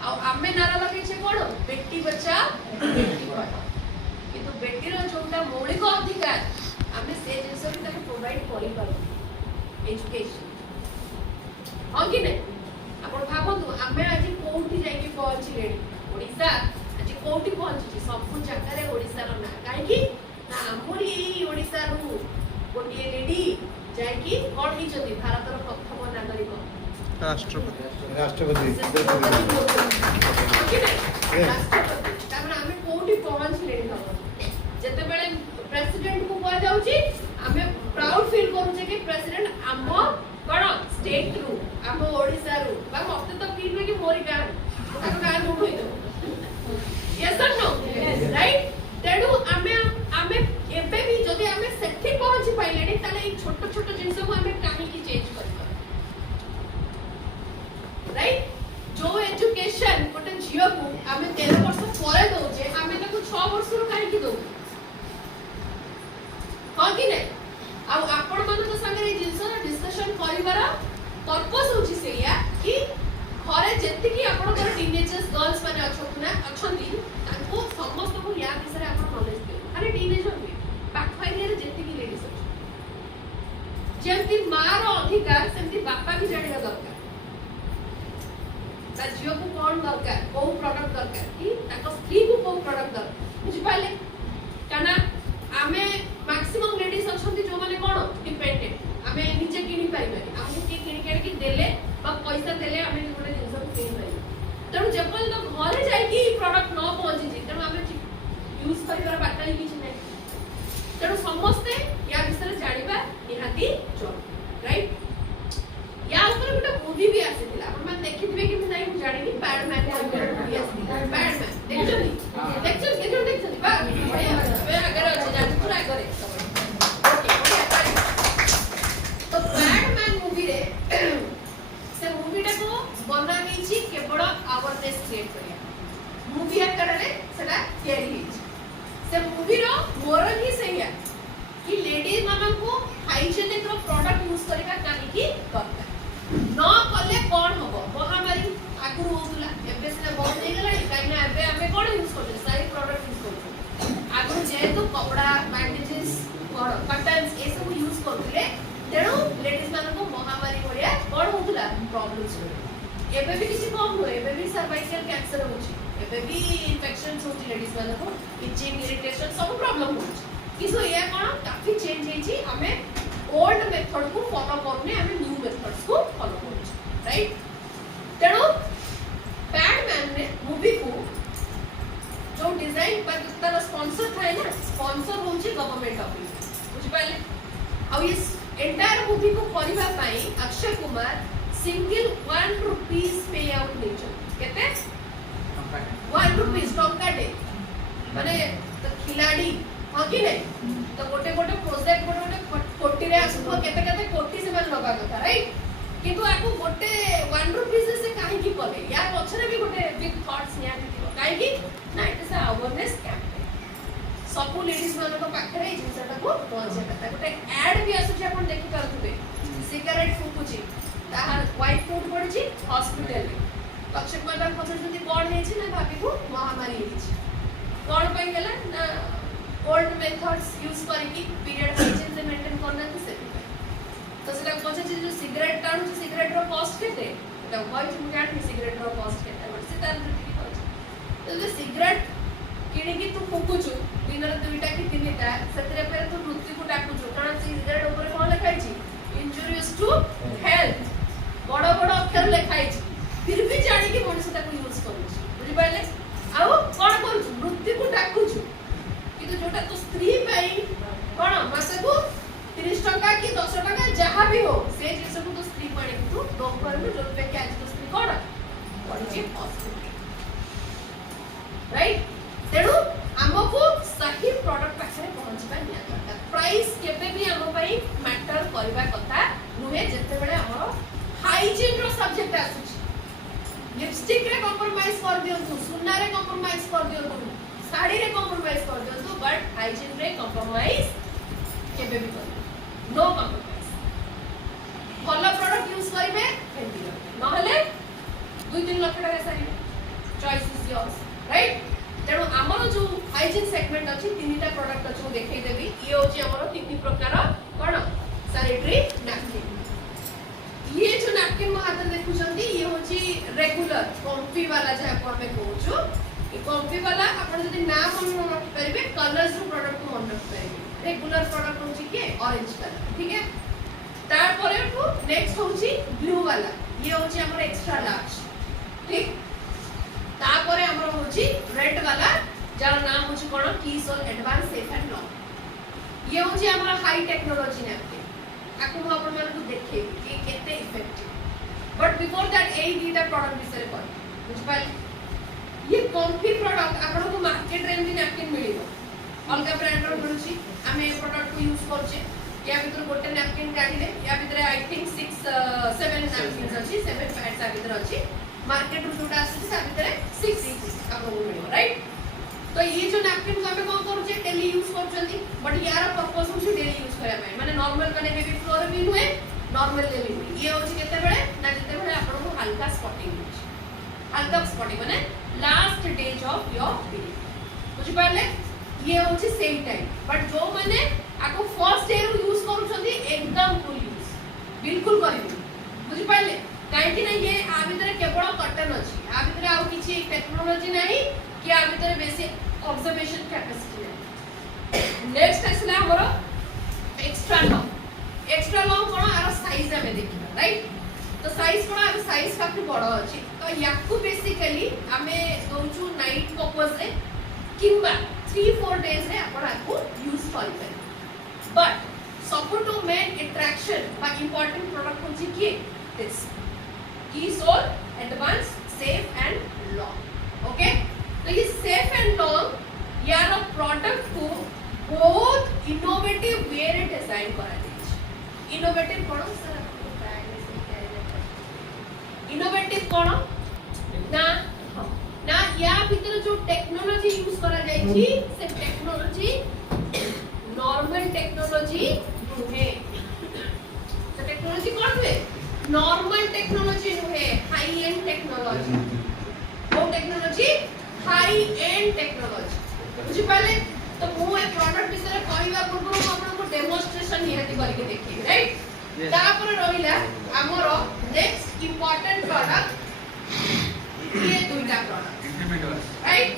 आ आमे नारा लगे छे कोन बेटी बचाओ बेटी पढ़ाओ किंतु बेटी रो जोंटा मौलिक अधिकार आमे से जिंस भी ताके प्रोवाइड करि पारो एजुकेशन हो कि नै आपण भाबंतु आमे आज कोठी जाई कि पहुंची लेडी ओडिसा आज कोठी पहुंची सब जगह रे ओडिसा रो ना काहे कि ना हमरी ओडिसा रो गोटिए लेडी जाई कि कोन ही जदी भारत रो प्रथम नागरिक राष्ट्रपति तापर आमे कोठी पहुंची लेडी हम जते बेले प्रेसिडेंट को कह जाउची आमे प्राउड फील करू जे कि प्रेसिडेंट आम कोन स्टेट रू आम ओडिसा रू बा मते तो फील हो कि मोरी गां ताको गां रू होई दो यस और नो राइट तेडू आमे एबे भी जदी आमे सेठी पहुंची पाइलेनी ताले ई छोट छोट जिंस को आमे काहे की चेंज करबा राइट जो एजुकेशन गोटे झियो को आमे 13 वर्ष परे दोजे आमे ताको 6 वर्ष रो काहे की दो हो कि नै आ आपण मन तो संगे जिंस डिस्कशन करिवार पर्पस होची सेया कि घरे जेति की आपण घर टीनेजर्स गर्ल्स माने अछथुना अछंती ताको समस्त को या विषय आपण नॉलेज दे अरे टीनेजर भी पाखा एरिया रे जेति की लेडीज अछि जेति मार अधिकार सेति बापा भी जानिबा दरकार ता झियो को कोन दरकार को प्रोडक्ट दरकार कि ताको स्त्री को को प्रोडक्ट दरकार बुझि पाले काना आमे मैक्सिमम लेडीज अछंती जो माने कोन डिपेंडेंट आमे निजे किनि पाइबानी आमे के किनि के देले बा पैसा देले आमे गोटे जिंस को किनि पाइबा तणु जेपल तो घरे जाई कि प्रोडक्ट न पहुंची जी तणु आमे यूज करिवार बाटा ही किछ नै तणु समस्त या विषय जानिबा निहाती जरूरी राइट या ऊपर गोटे मूवी भी आसीथिला आपण मान देखिथिबे कि नै मु जानिनी बैडमैन मूवी आसीथिला बैडमैन देखछन बा बे अगर अछि जाजपुर आगरे तो बैडमैन मूवी रे से मूवीटा को बना नीची केवल अवेयरनेस क्रिएट करिया मूवी आकर रे सेटा तयारी हिच से मूवी रो मोरल ही सहीया कि लेडीज मानन को हाइजीनिक रो प्रोडक्ट यूज करिका काहे की दरकार न कले कोन होबो महामारी आगु होतुला एबे से बहुत नै गला काई ना एबे हमें कोन यूज करते सारी प्रोडक्ट यूज करते आगु जेहेतु कपड़ा बैंडेजेस और बटन्स ए सब यूज करते तेणु लेडीज मानन को महामारी कौन होतला प्रॉब्लम्स एबे भी किसी कम हो एबे भी सर्वाइकल कैंसर होची एबे भी इन्फेक्शंस होची लेडीज वाला को इचिंग इरिटेशन सब प्रॉब्लम होची किसो ये कोन काफी चेंज हेची हमें ओल्ड मेथड को फॉलो करने हमें न्यू मेथड्स को फॉलो करू राइट तेणु पैडमैन ने मूवी को जो डिजाइन पर तार स्पॉन्सर था ना स्पॉन्सर होची गवर्नमेंट ऑफ इंडिया बुझ पाले आ इस एंटायर मूवी को करबा पई अक्षय कुमार सिंगल 1 रुपीस पे आउट नेचर केते 1 रुपीस टंका दे माने तो खिलाड़ी हां कि नहीं तो गोटे गोटे प्रोजेक्ट गोटे गोटे कोटी रे आसु केते केते कोटी से मान लगा कथा राइट किंतु आको गोटे 1 रुपीस से काहे की पले या पछरे भी गोटे बिग थॉट्स निया दियो काहे की ना it is a awareness campaign सब लेडीज मान को पाखरे ई जिंसटा को पहुंचे कथा गोटे एड भी आसु जे अपन देखि करथुबे सिगरेट फुकुची ताहार व्हाइट फूड पड़ची हॉस्पिटल रे अक्षय कुमार पछर जदी कोन हेछि ना भाभी को महामारी हेछि कोन पई गेला ना ओल्ड मेथड्स यूज करके पीरियड हाइजीन से मेंटेन करना थी से तो सेटा पछे जो सिगरेट टाउन सिगरेट रो कॉस्ट केते एटा होय तुम जानि सिगरेट रो कॉस्ट केते बट से तार ठीक होय तो सिगरेट किने की तू फुकुचु दिन रे दुईटा कि तीनटा सतरे फेर तू मृत्यु को डाकुचु कारण सिगरेट ऊपर कोन लिखाई छी इंजुरियस टू हेल्थ बड़ बड़ अक्षर लिखाई छी फिर भी जानि कि मनुष्य ताको यूज करू बुझि पाले आउ कोन करू मृत्यु को डाकुचु किंतु जोटा तो स्त्री पई कोन मासे को 30 टका कि 10 टका जहां भी हो से जिस को तो स्त्री पड़े तू डॉक्टर में जो पे के आज तो स्त्री कोन पड़ी हॉस्पिटल राइट तेणु हमको सही प्रोडक्ट पाखरे पहुंचबा निया दरकार प्राइस केबे भी हम पई मैटर करबा कथा नुहे जते बेले हमर हाइजीन रो सब्जेक्ट आसुची लिपस्टिक रे कॉम्प्रोमाइज कर दियंतु सुन्ना रे कॉम्प्रोमाइज कर दियंतु साड़ी रे कॉम्प्रोमाइज कर दियंतु बट हाइजीन रे कॉम्प्रोमाइज केबे भी कर नो कॉम्प्रोमाइज भलो प्रोडक्ट यूज करिवे हेल्दी नहले 2-3 लाख टका सारी चॉइस इज योर्स राइट तेणु आमर जो हाइजीन सेगमेंट अछि तीनटा प्रोडक्ट अछि देखै देबी ये होची हमर तीन प्रकार कोन सैनिटरी नैपकिन ये जो नैपकिन मो हाथ देखुछंती ये होची रेगुलर कॉम्फी वाला जहा को हमें कहूछु ये कॉम्फी वाला अपन जदी नाम मन रख परिबे कलर्स रो प्रोडक्ट को मन रख परिबे रेगुलर प्रोडक्ट होची के ऑरेंज कलर ठीक है तार परे को नेक्स्ट होची ब्लू वाला ये होची हमर एक्स्ट्रा लार्ज ठीक तापर हमर होची रेड वाला जार नाम होची कोन कीसोल एडवांस सेफ एंड लॉन्ग ये होची हमर हाई टेक्नोलॉजी नैपकिन आकु हम अपन मन को देखे कि केते इफेक्टिव बट बिफोर दैट एई दीटा प्रोडक्ट विषय पर बुझ पाइल ये कॉम्फी प्रोडक्ट आपन को मार्केट रे भी नैपकिन मिलिबो अलगा ब्रांड रो मिलुची हम ए प्रोडक्ट को यूज करछे या भीतर गोटे नैपकिन काढिले या भीतर आई थिंक 7 नैपकिन्स अछि 7 पैड्स आ भीतर अछि मार्केट रो जोटा आसी सा भीतर 6 आपन को मिलिबो राइट तो ये जो नैपकिन को हम कोन करू जे डेली यूज करछंती बट यार पर्पस होची डेली यूज करा पय माने नॉर्मल माने बेबी फ्लोर भी हुए नॉर्मल डेली हुए ये होची केते बेले ना जते बेले आपन को हल्का स्पॉटिंग होची हल्का स्पॉटिंग माने last days of your period बुझ पाले ये होची सेम टाइम बट जो माने आको फर्स्ट डे रो यूज करूछंती एकदम फुल यूज बिल्कुल करिबो बुझ पाले काहे कि ना ये आ भीतर केवल कॉटन अछि आ भीतर आउ किछि टेक्नोलॉजी नाही कि आ भीतर बेसी ऑब्जर्वेशन कैपेसिटी है नेक्स्ट असला हमरो एक्स्ट्रा लॉन्ग कोन आर साइज हमें देखिबा राइट तो साइज कोन आर साइज काफी बड़ अछि तो याकू बेसिकली हमें दोचु नाइट पर्पस रे किंबा 3-4 डेज रे आपण आकू यूज करि बट सबटो मेन अट्रैक्शन बा इंपोर्टेंट प्रोडक्ट होची कि दिस कीसोल advance safe and long okay तो ये सेफ एंड लॉन्ग यार प्रोडक्ट को बहुत इनोवेटिव वे रे डिजाइन करा दै इनोवेटिव कोन सर इनोवेटिव कोन ना या भीतर जो टेक्नोलॉजी यूज करा जाय छी से टेक्नोलॉजी नॉर्मल टेक्नोलॉजी नुहे तो टेक्नोलॉजी कोन हुए नॉर्मल टेक्नोलॉजी नुहे हाई एंड टेक्नोलॉजी वो टेक्नोलॉजी हाई एंड टेक्नोलॉजी बुझि पाले तो मु ए प्रोडक्ट विषय कहबा पूर्व हम आपन को डेमोन्स्ट्रेशन निहाती करके देखि राइट Yes. तापर रहिला हमर नेक्स्ट इंपोर्टेंट प्रोडक्ट ये दुईटा प्रोडक्ट इंटीमेट वाश राइट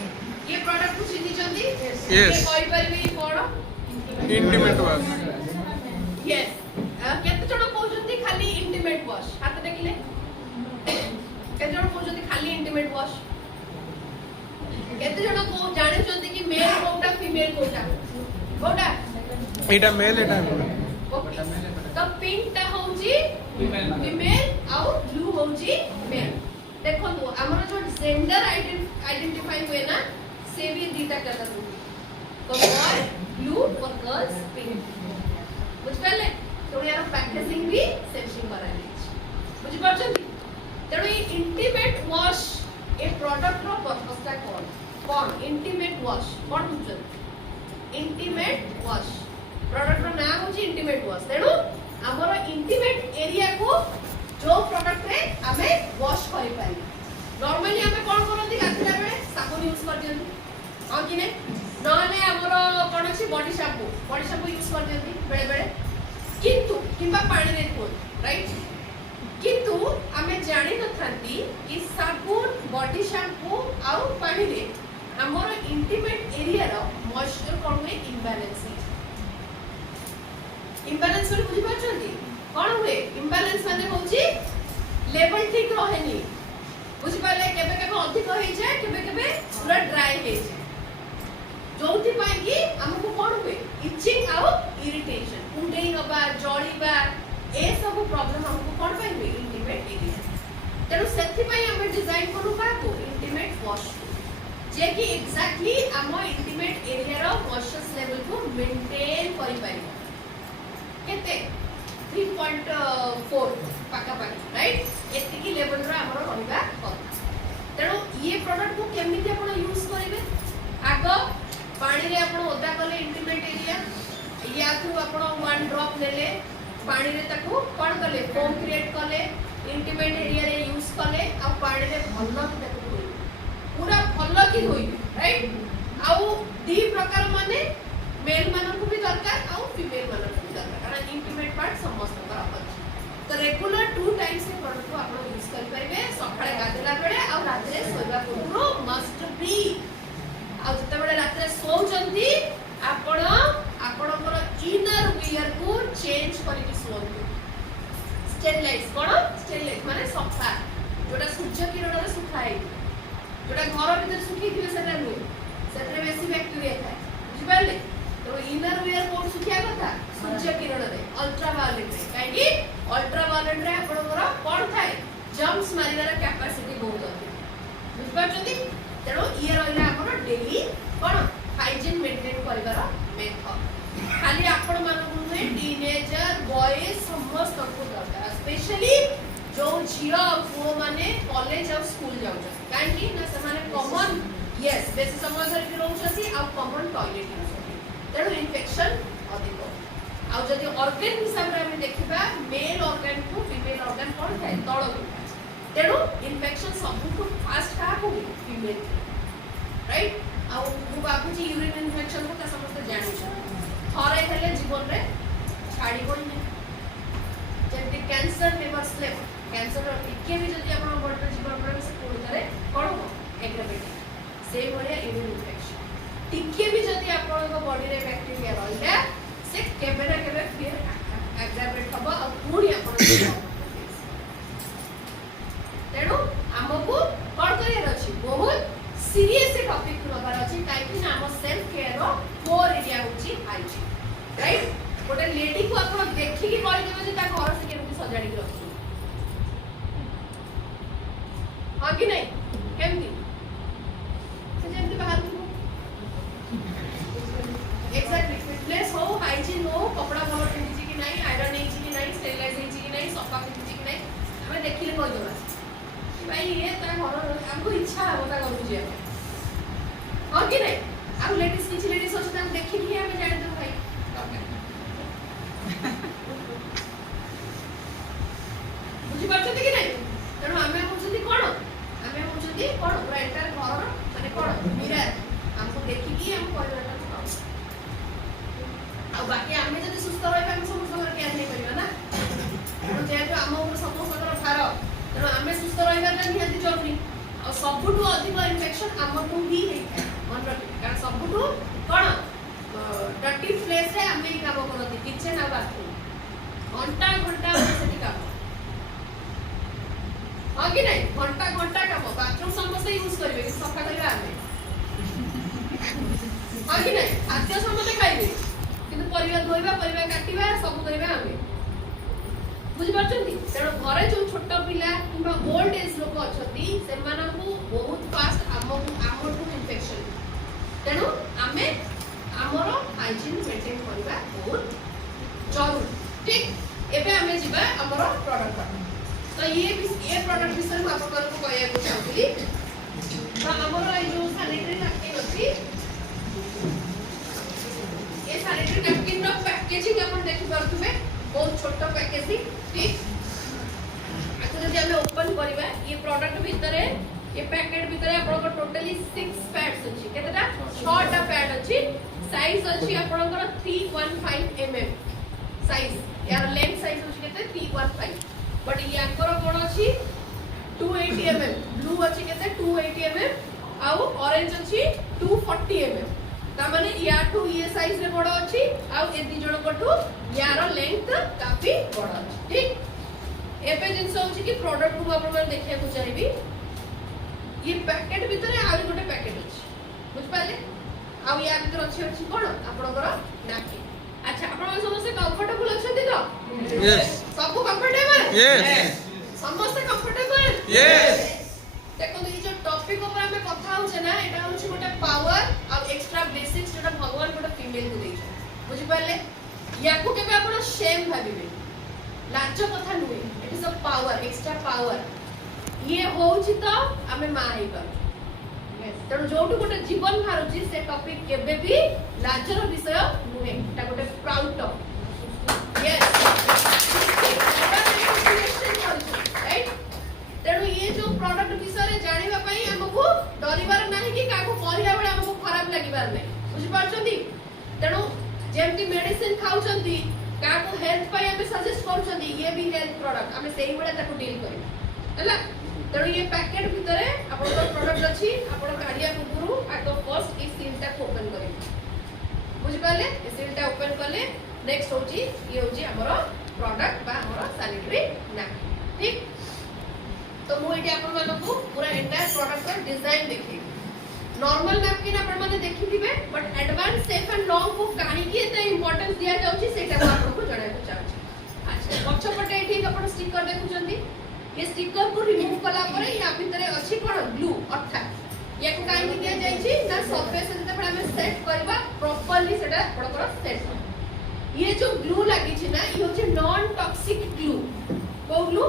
ये प्रोडक्ट को चिन्ही चंदी Yes. ये कहि परबी कोन इंटीमेट वाश यस केते जण कहउछंती खाली इंटीमेट वॉश हाथ देखिले केते जण कहउछंती खाली इंटीमेट वॉश केते जण को जानिछंती कि मेल कोटा फीमेल कोटा कोटा एटा मेल एटा तो पिंक टा होउची फीमेल आउ ब्लू होउची मेल देखो हमर जो जेंडर आइडेंटिफाई हुए ना से भी दीटा कलर होगी तो बॉय ब्लू और गर्ल्स पिंक बुझ पले तो यार पैकेजिंग भी सेंसिंग करा ଯାଇଛି बुझ परछंती तेणु ये इंटीमेट वॉश ए प्रोडक्ट रो पर्पस टा कोन इंटीमेट वॉश कोन बुझन इंटीमेट वॉश प्रोडक्ट रो नाम होची इंटीमेट वॉश तेणु हमर इंटीमेट एरिया को जो प्रोडक्ट रे हमें वॉश करि पाई नॉर्मली हमें कोन करंती गाथिला बेले साबुन यूज कर दियंती हां कि ने नहले हमर कोन अछि बॉडी शैम्पू यूज कर दियंती बेले बेले किंतु किंबा पानी रे कोन राइट किंतु हमें जानि न थांती कि साबुन बॉडी शैम्पू आउ पानी रे हमर इंटीमेट एरिया रो मॉइस्चर कोन हुए इम्बैलेंस बोली बुझी पाछंती कोन हुए इम्बैलेंस माने होची लेवल ठीक रहेनी बुझी पाले केबे केबे अधिक होई जाय केबे केबे पूरा ड्राई हे जाय जोंथि पाई कि हमको कोन हुए इचिंग आउ इरिटेशन कुंडेई हबा जळीबा ए सब प्रॉब्लम हमको कोन पाई हुए इंटीमेट एरिया तेनु सेथि पाई हम डिजाइन करू का को इंटीमेट वॉश जे कि एग्जैक्टली हम इंटीमेट एरिया रो मॉइस्चर लेवल को मेंटेन करि पाई केते 3.4 पाका पाकी राइट एतिकी लेवल रो हमर रहिबा କଥା तेणु ये प्रोडक्ट को केमिति आपण यूज करिवे आगो पानी रे आपण ओदा कले इंटीमेट एरिया या थ्रू आपण 1 ड्रॉप लेले पानी रे ताको कोन कले फोम क्रिएट कले इंटीमेट एरिया रे यूज कले आ पानी रे भल्लो कि ताको होई पूरा भल्लो कि होई राइट आउ दी प्रकार माने मेल मानन को भी दरकार आउ फीमेल मानन को भी दरकार कारण इंटीमेट पार्ट समस्त का अछि तो रेगुलर 2 टाइम्स के प्रोडक्ट को आपण यूज करि परिबे सकाळे गाधेला बेले आ रात रे सोइबा पूर्व मस्ट बी आ जते बेले रात रे सोउचंती आपण आपणकर इनर वियर को चेंज करिके सोंतु स्टेरिलाइज कोन स्टेरिलाइज माने सफा जोटा सूर्य किरण रे सुखाई जोटा घर भीतर सुखी दिबे सेटा नुई सेटरे बेसी बैक्टीरिया थाए बुझिबाले तो इनर वियर कोन सुखिया कथा सूर्य किरण रे अल्ट्रावायलेट रे काहे कि अल्ट्रावायलेट रे आपणकर कोन थाए जम्प्स मारिवार कैपेसिटी बहुत अधिक बुझ पाछंती तेरो ये रहला हमर डेली कोन हाइजीन मेंटेन करिवार मेथड खाली आपण मानकु नुहे टीनेजर बॉयज समस्त को दरकार स्पेशली जो झियो पुओ माने कॉलेज और स्कूल जाउ काहे कि ना से माने कॉमन यस बेसी समय धरि रहउछथि आ कॉमन टॉयलेट यूज तेणु इन्फेक्शन अधिक आ जदि ऑर्गन हिसाब रे हम देखिबा मेल ऑर्गन को फीमेल ऑर्गन कोन थाए तळ गुटा तेणु इन्फेक्शन सबको फास्ट का को फीमेल राइट आ मु बाबूजी यूरिन इन्फेक्शन को त समस्त जानि छ थरे हेले जीवन रे छाडी कोन नै जेते कैंसर नेवर स्लेप कैंसर टिके भी जदि आपण बॉडी जीवन रे से कोन करे कोन हो एग्रेवेट से भलिया यूरिन इन्फेक्शन टिके भी जदि आपण बॉडी रे बैक्टीरिया रहला से केबे ना केबे फिर एग्रेवेट हबो आ पूरी आपण तेणु हमको कोन करियर अछि बहुत सीरियस टॉपिक नबार अछि काहे ना हम सेल्फ केयर रो कोर एरिया होछि हाइजीन राइट गोटे लेडी को आपण देखि कि कहि देबे जे ता घर से केमति सजाडी के रखि हां कि नहीं केमति से जेमति बाहर एग्जैक्टली फिटनेस हो हाइजीन हो कपड़ा भलो पिंदी कि नहीं आयरन नहीं कि नहीं स्टेरिलाइज नहीं कि नहीं सफा पिंदी कि नहीं हमें देखिले कहि देबा भाई ये ता घर हमको इच्छा होता करू जे हां कि नहीं आ लेडीज किछि लेडीज सोचता हम देखि कि हमें जाने दो भाई बुझी पाछथि कि नहीं तेणु हमें होछथि कोन हमें होछथि कोन पूरा एंटायर घर माने कोन मिरर हमको देखि कि हम परिवार आ बाकी हमें जदि सुस्थ रहबा हम समस्त केयर नहीं करियो ना ତେଣୁ ଆମେ ସୁସ୍ଥ ରହିବାଟା ନିହାତି ଜରୁରୀ। ଆଉ ସବୁଠୁ ଅଧିକ ଇନଫେକ୍ସନ ଆମଠୁ ହିଁ ହେଇଥାଏ ମନେ ରଖିବେ, କାରଣ ସବୁଠୁ କ'ଣ ଡର୍ଟି ପ୍ଲେସରେ ଆମେ ହିଁ କାମ କରନ୍ତି, କିଚେନ୍ ଆଉ ବାଥରୁମ୍ ଘଣ୍ଟା ଘଣ୍ଟା ଆମେ ସେଠି କାମ, ହଁ କି ନାଇଁ? ଘଣ୍ଟା ଘଣ୍ଟା କାମ, ବାଥରୁମ୍ ସମସ୍ତେ ୟୁଜ କରିବେ କିନ୍ତୁ ସଫା କରିବା ଆମେ, ହଁ କି ନାଇଁ? ଖାଦ୍ୟ ସମସ୍ତେ ଖାଇବେ କିନ୍ତୁ ପରିବା ଧୋଇବା, ପରିବା କାଟିବା ସବୁ କରିବା ଆମେ, ବୁଝିପାରୁଛନ୍ତି? ତେଣୁ ଘରେ ଯୋଉ ଛୋଟ ପିଲା କିମ୍ବା ଓଲ୍ଡ ଏଜ ଲୋକ ଅଛନ୍ତି ସେମାନଙ୍କୁ ବହୁତ ଫାଷ୍ଟ ଆମଠୁ ଇନଫେକ୍ସନ, ତେଣୁ ଆମେ ଆମର ହାଇଜିନ୍ ମେଣ୍ଟେନ୍ କରିବା ବହୁତ ଜରୁରୀ। ଠିକ ଏବେ ଆମେ ଯିବା ଆମର ପ୍ରଡକ୍ଟ, ତ ये प्रॉडक्ट विषय में आपको कहया चाहूली, तो हमर ए जो सैनिटरी नैपकिन अछि, ये सैनिटरी नैपकिन रो पैकेजिंग अपन देखि पारथुबे, बहुत छोट पैकेजिंग। ठीक आको जदि हमें ओपन करबा ये प्रोडक्ट भितरे, ये पैकेट भितरे आपन को टोटली 6 पैड्स अछि, केतेटा 6 टा पैड अछि, साइज अछि आपन को 315 mm साइज, यार लेंथ साइज अछि केते 315, बट याकर कोन अछि 280 mm, ब्लू अछि केते 280 mm आउ ऑरेंज अछि 240 mm, ता माने याठू ये साइज रे बडो अछि आउ ए दी जण कोठू यार लेंथ काफी बडो अछि। ठीक एबे जिंस होछि कि प्रोडक्ट को आपण मन देखिया को चाहिबी, ये पैकेट भितरे आउ गोटे पैकेट अछि, बुझ पाले, आउ या भितर अछि कोन आपनकर नैपकिन। अच्छा आपण समस्त कंफर्टेबल अछंती तो? यस। सब कंफर्टेबल? यस। समस्त कंफर्टेबल? यस। देखो ये जो टॉपिक ऊपर हमें कथा होचे ना, एटा होचे गोटे पावर आ एक्स्ट्रा बेसिक्स जोटा भगवान गोटे फीमेल को देइछ, बुझि पाले? याकू केबे आपण शेम भाबिबे, लाज कथा नुए, it is a power, extra power, ये होउची तो हमें मा हेइ कर, तेणु जोटू गोटे जीवन बाहरुची से टॉपिक केबे भी लाजर विषय नुहे, एटा गोटे प्राउड टॉपिक। यस राइट, तेणु ये जो प्रोडक्ट विषय जानिबा पई हमकु डरिबार नाही कि काको कहला बेले हमकु खराब लागिबार नै, बुझि पारछंती? तेणु जेमति मेडिसिन खाउछंती काको हेल्थ पई हमें सजेस्ट करछंती, ये भी हेल्थ प्रोडक्ट हमें सेही बेले ताको डील करिबा हला। तेणु ये पैकेट भितरे आपण प्रोडक्ट अछि, आपण काढिया पूर्व आगो फर्स्ट ई सीलटा ओपन करिबे, बुझि पाले? ई सीलटा ओपन करले नेक्स्ट होची ये होची हमर प्रोडक्ट बा हमर सैनिटरी नैपकिन। ठीक तो मु एटी आपण मानको पूरा एंटायर प्रोडक्ट का डिजाइन देखि, नॉर्मल नैपकिन आपण माने देखिथिबे, but advance safe and long को काणी की एते इंपोर्टेंस दिया जाउची सेटा को आपण को जणाय को चाहूची। अच्छा पछ पटे एठी आपण स्टिकर देखुचंती, ये स्टिकर को रिमूव कला परे या भितरे अछि कोन ग्लू, अर्थात या को काई दिया जाई छी ना सरफेस जते पर हमें सेट करबा प्रॉपर्ली सेटा पडकर सेट हो। ये जो ग्लू लागि छी ना ई होचे नॉन टॉक्सिक ग्लू, को ग्लू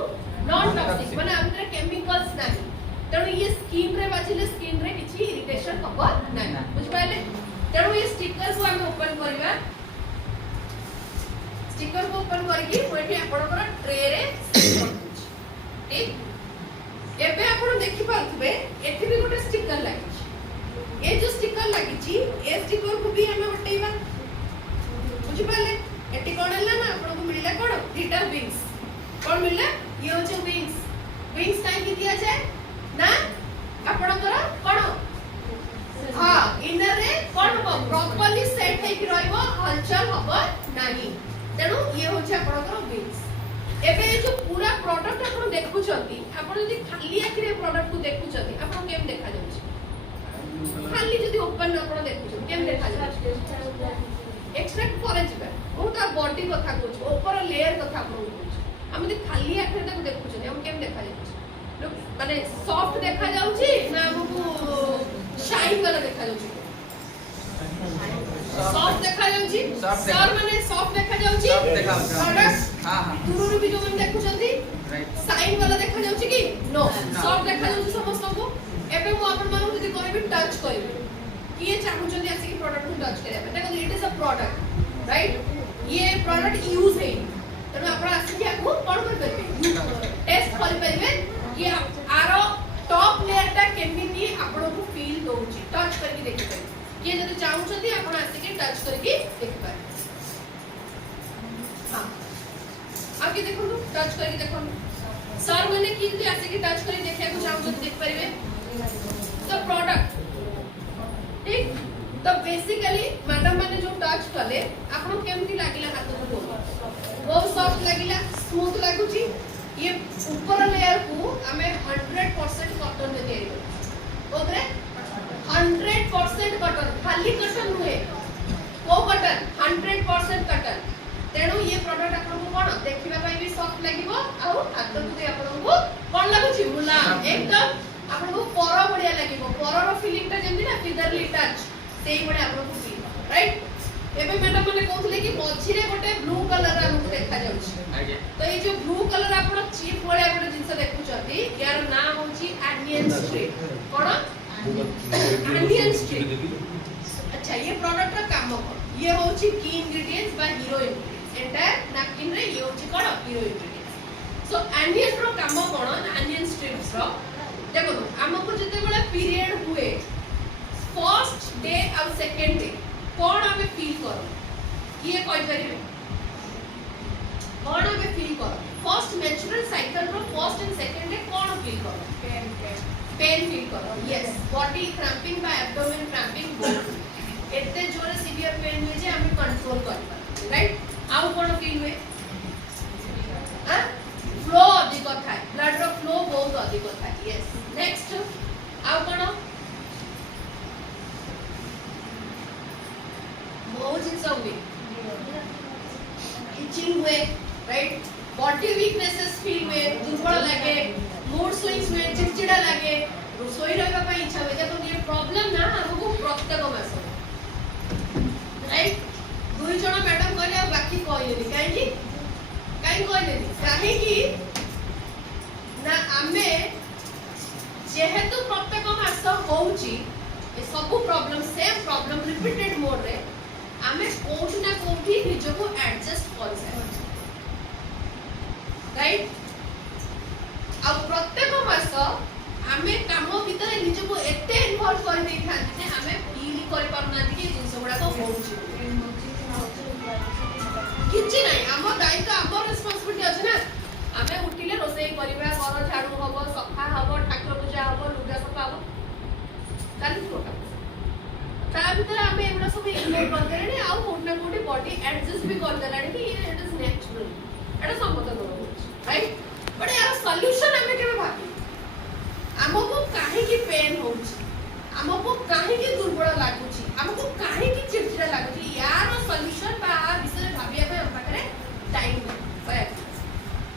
नॉन टॉक्सिक माने आ भितरे केमिकल्स नाही, तेणु ये स्किन रे बाजिले स्किन रे किछि इरिटेशन हबो नाही, बुझ पाइले? तेणु ये स्टिकर को हम ओपन करबा, स्टिकर को ओपन करके मोठी आपनकर ट्रे रे सेट कर। ठीक एबे आपण देखि पाथबे एथि भी गोटे स्टिकर लागि, ए जो स्टिकर लागि छी ए स्टिकर को भी हमें हटेइबा, बुझि पाले? एटी कोन हला ना आपण को मिलला कोन थीटा विंग्स, कोन मिलला ये होचे विंग्स, विंग्स काई की दिया जाय ना आपनकर कोन हां इनर रे कोन प्रॉपर्ली सेट हे कि रहइबो, हलचल हबो नाही, तेनु ये होचे आपनकर विंग्स। एबे जो पूरा प्रोडक्ट आपण देखुचंती, आपण जदी खाली आखिरे प्रोडक्ट को देखुचंती आपण केम देखा जाउची, खाली जदी ओपन आपण देखुचंती केम देखा जाउची, एक्सट्रैक्ट करे जिबा ओ ता बॉडी कथा कहू, ऊपर लेयर कथा कहू, हम जदी खाली आखिरे ताको देखुचंती हम केम देखा जाउची, माने सॉफ्ट देखा जाउची ना हमकु शाइन वाला देखा जाउची, सॉफ्ट देखा जाउची, सर माने सॉफ्ट देखा जाउची, प्रोडक्ट हां हां दूरରୁ भी जो हम देखुचंती राइट साइन वाला देखा जाउची कि नो सॉफ्ट देखा जाउची समस्त को। एबे मु आपन मानु जदी करबी टच करबी कि ये चाहूचंती आसी कि प्रोडक्ट को टच करबा, देखो it is a product right, ये प्रोडक्ट यूज है, तनो आपण आसी कि आको कोन कर परबे टेस्ट कर परबे कि आरो टॉप लेयर ता केमिति आपण को फील दोउची, टच करके देखि परबे कि जदी चाहूचंती आपण आसी कि टच करके देखि परबे। हां आगे देखो टच करके देखो सर मैंने किंतु आसे की टच करी देखिया को चाहू जब देख परिवे द प्रोडक्ट ठीक तो बेसिकली मैडम मैंने जो टच कले आपन केमती लागिला हाथ को बहुत सॉफ्ट लागिला स्मूथ लागुची ये ऊपर लेयर को हमें 100% कॉटन दे देई ओके 100% कॉटन खाली कॉटन हुए को कॉटन 100% कॉटन तेणु ये प्रोडक्ट आपन को कोन देखिबा पई भी सॉफ्ट लागिवो आ हाथ को दे आपन को कोन लागुची मुलायम एकदम आपन को पर बढ़िया लागिवो परर फीलिंग ता जेमि ना फिदरली टच सेही बडे आपन को फील राइट एबे मैडम माने कहथले कि मझिरे गोटे ब्लू कलर हमको देखा जाउछि तो ये जो ब्लू कलर आपण चीप वाले गोटे जिंस देखुछथि यार नाम होछि एनियन स्ट्रिप कोन एनियन स्ट्रिप अच्छा ये प्रोडक्ट का काम कोन ये होछि की इंग्रेडिएंट्स बा हीरो इंग्रेडिएंट्स एंटायर नैपकिन रे ये होछि कोन हीरो इंग्रेडिएंट्स सो एनियन रो काम कोन एनियन स्ट्रिप्स रो देखो हमको जते बेला पीरियड हुए फर्स्ट डे और सेकंड डे कोन हमें फील करो ये कोइ परिबे कोन हमें फील करो फर्स्ट मेंस्ट्रुअल साइकिल रो फर्स्ट एंड सेकंड डे कोन फील करो पेन फील करो यस बॉडी क्रैम्पिंग बा एब्डोमेन क्रैम्पिंग बोथ एते जोरे सीवियर पेन में जे हमें कंट्रोल कर पाए राइट आउ कोन फील हुए हां फ्लो अधिक थाए ब्लड रो फ्लो बहुत अधिक थाए यस नेक्स्ट आउ कोन बहुत जिंस हुए इचिंग हुए राइट बॉडी वीकनेसेस फील हुए दुर्बल लागे मूड स्विंग्स हुए चिड़चिड़ा लागे सोई रहबा पई इच्छा होय जब ये प्रॉब्लम ना हमको प्रत्येक मास राइट दुई जण मैडम कहले बाकी कहलेनी काहे कहलेनी ना आमे जेहेतु प्रत्येक मास होउची ए सब problem same problem repeated mode रे आमे कोठी ना कोठी निजो को एडजस्ट कर सकते राइट आ प्रत्येक मास आमे काम भीतर निजो को एते इन्वॉल्व कर देई थांती जे आमे फील कर परना कि जिंस गुडा को होउची किछि नाही हमर दायित्व हमर रिस्पांसिबिलिटी अछि ना आमे उठिले रोसई करिबा घर झाड़ू हबो सफा हबो ठाकुर पूजा हबो लुगा सफा हबो काली फोटा ता भीतर आमे एबडा सब इग्नोर कर देले आ कोठना कोठी बॉडी एडजस्ट भी कर देलानी कि इट इज नेचुरल एटा समझ करो राइट बट यार सॉल्यूशन हमें केबे भाबी हमको काहे की पेन होउची हमको काहे की दुर्बल लागुची हमको काहे की चिड़चिड़ा लागुची यार सॉल्यूशन बा विषय भाबिया पे हम पाखरे टाइम नहीं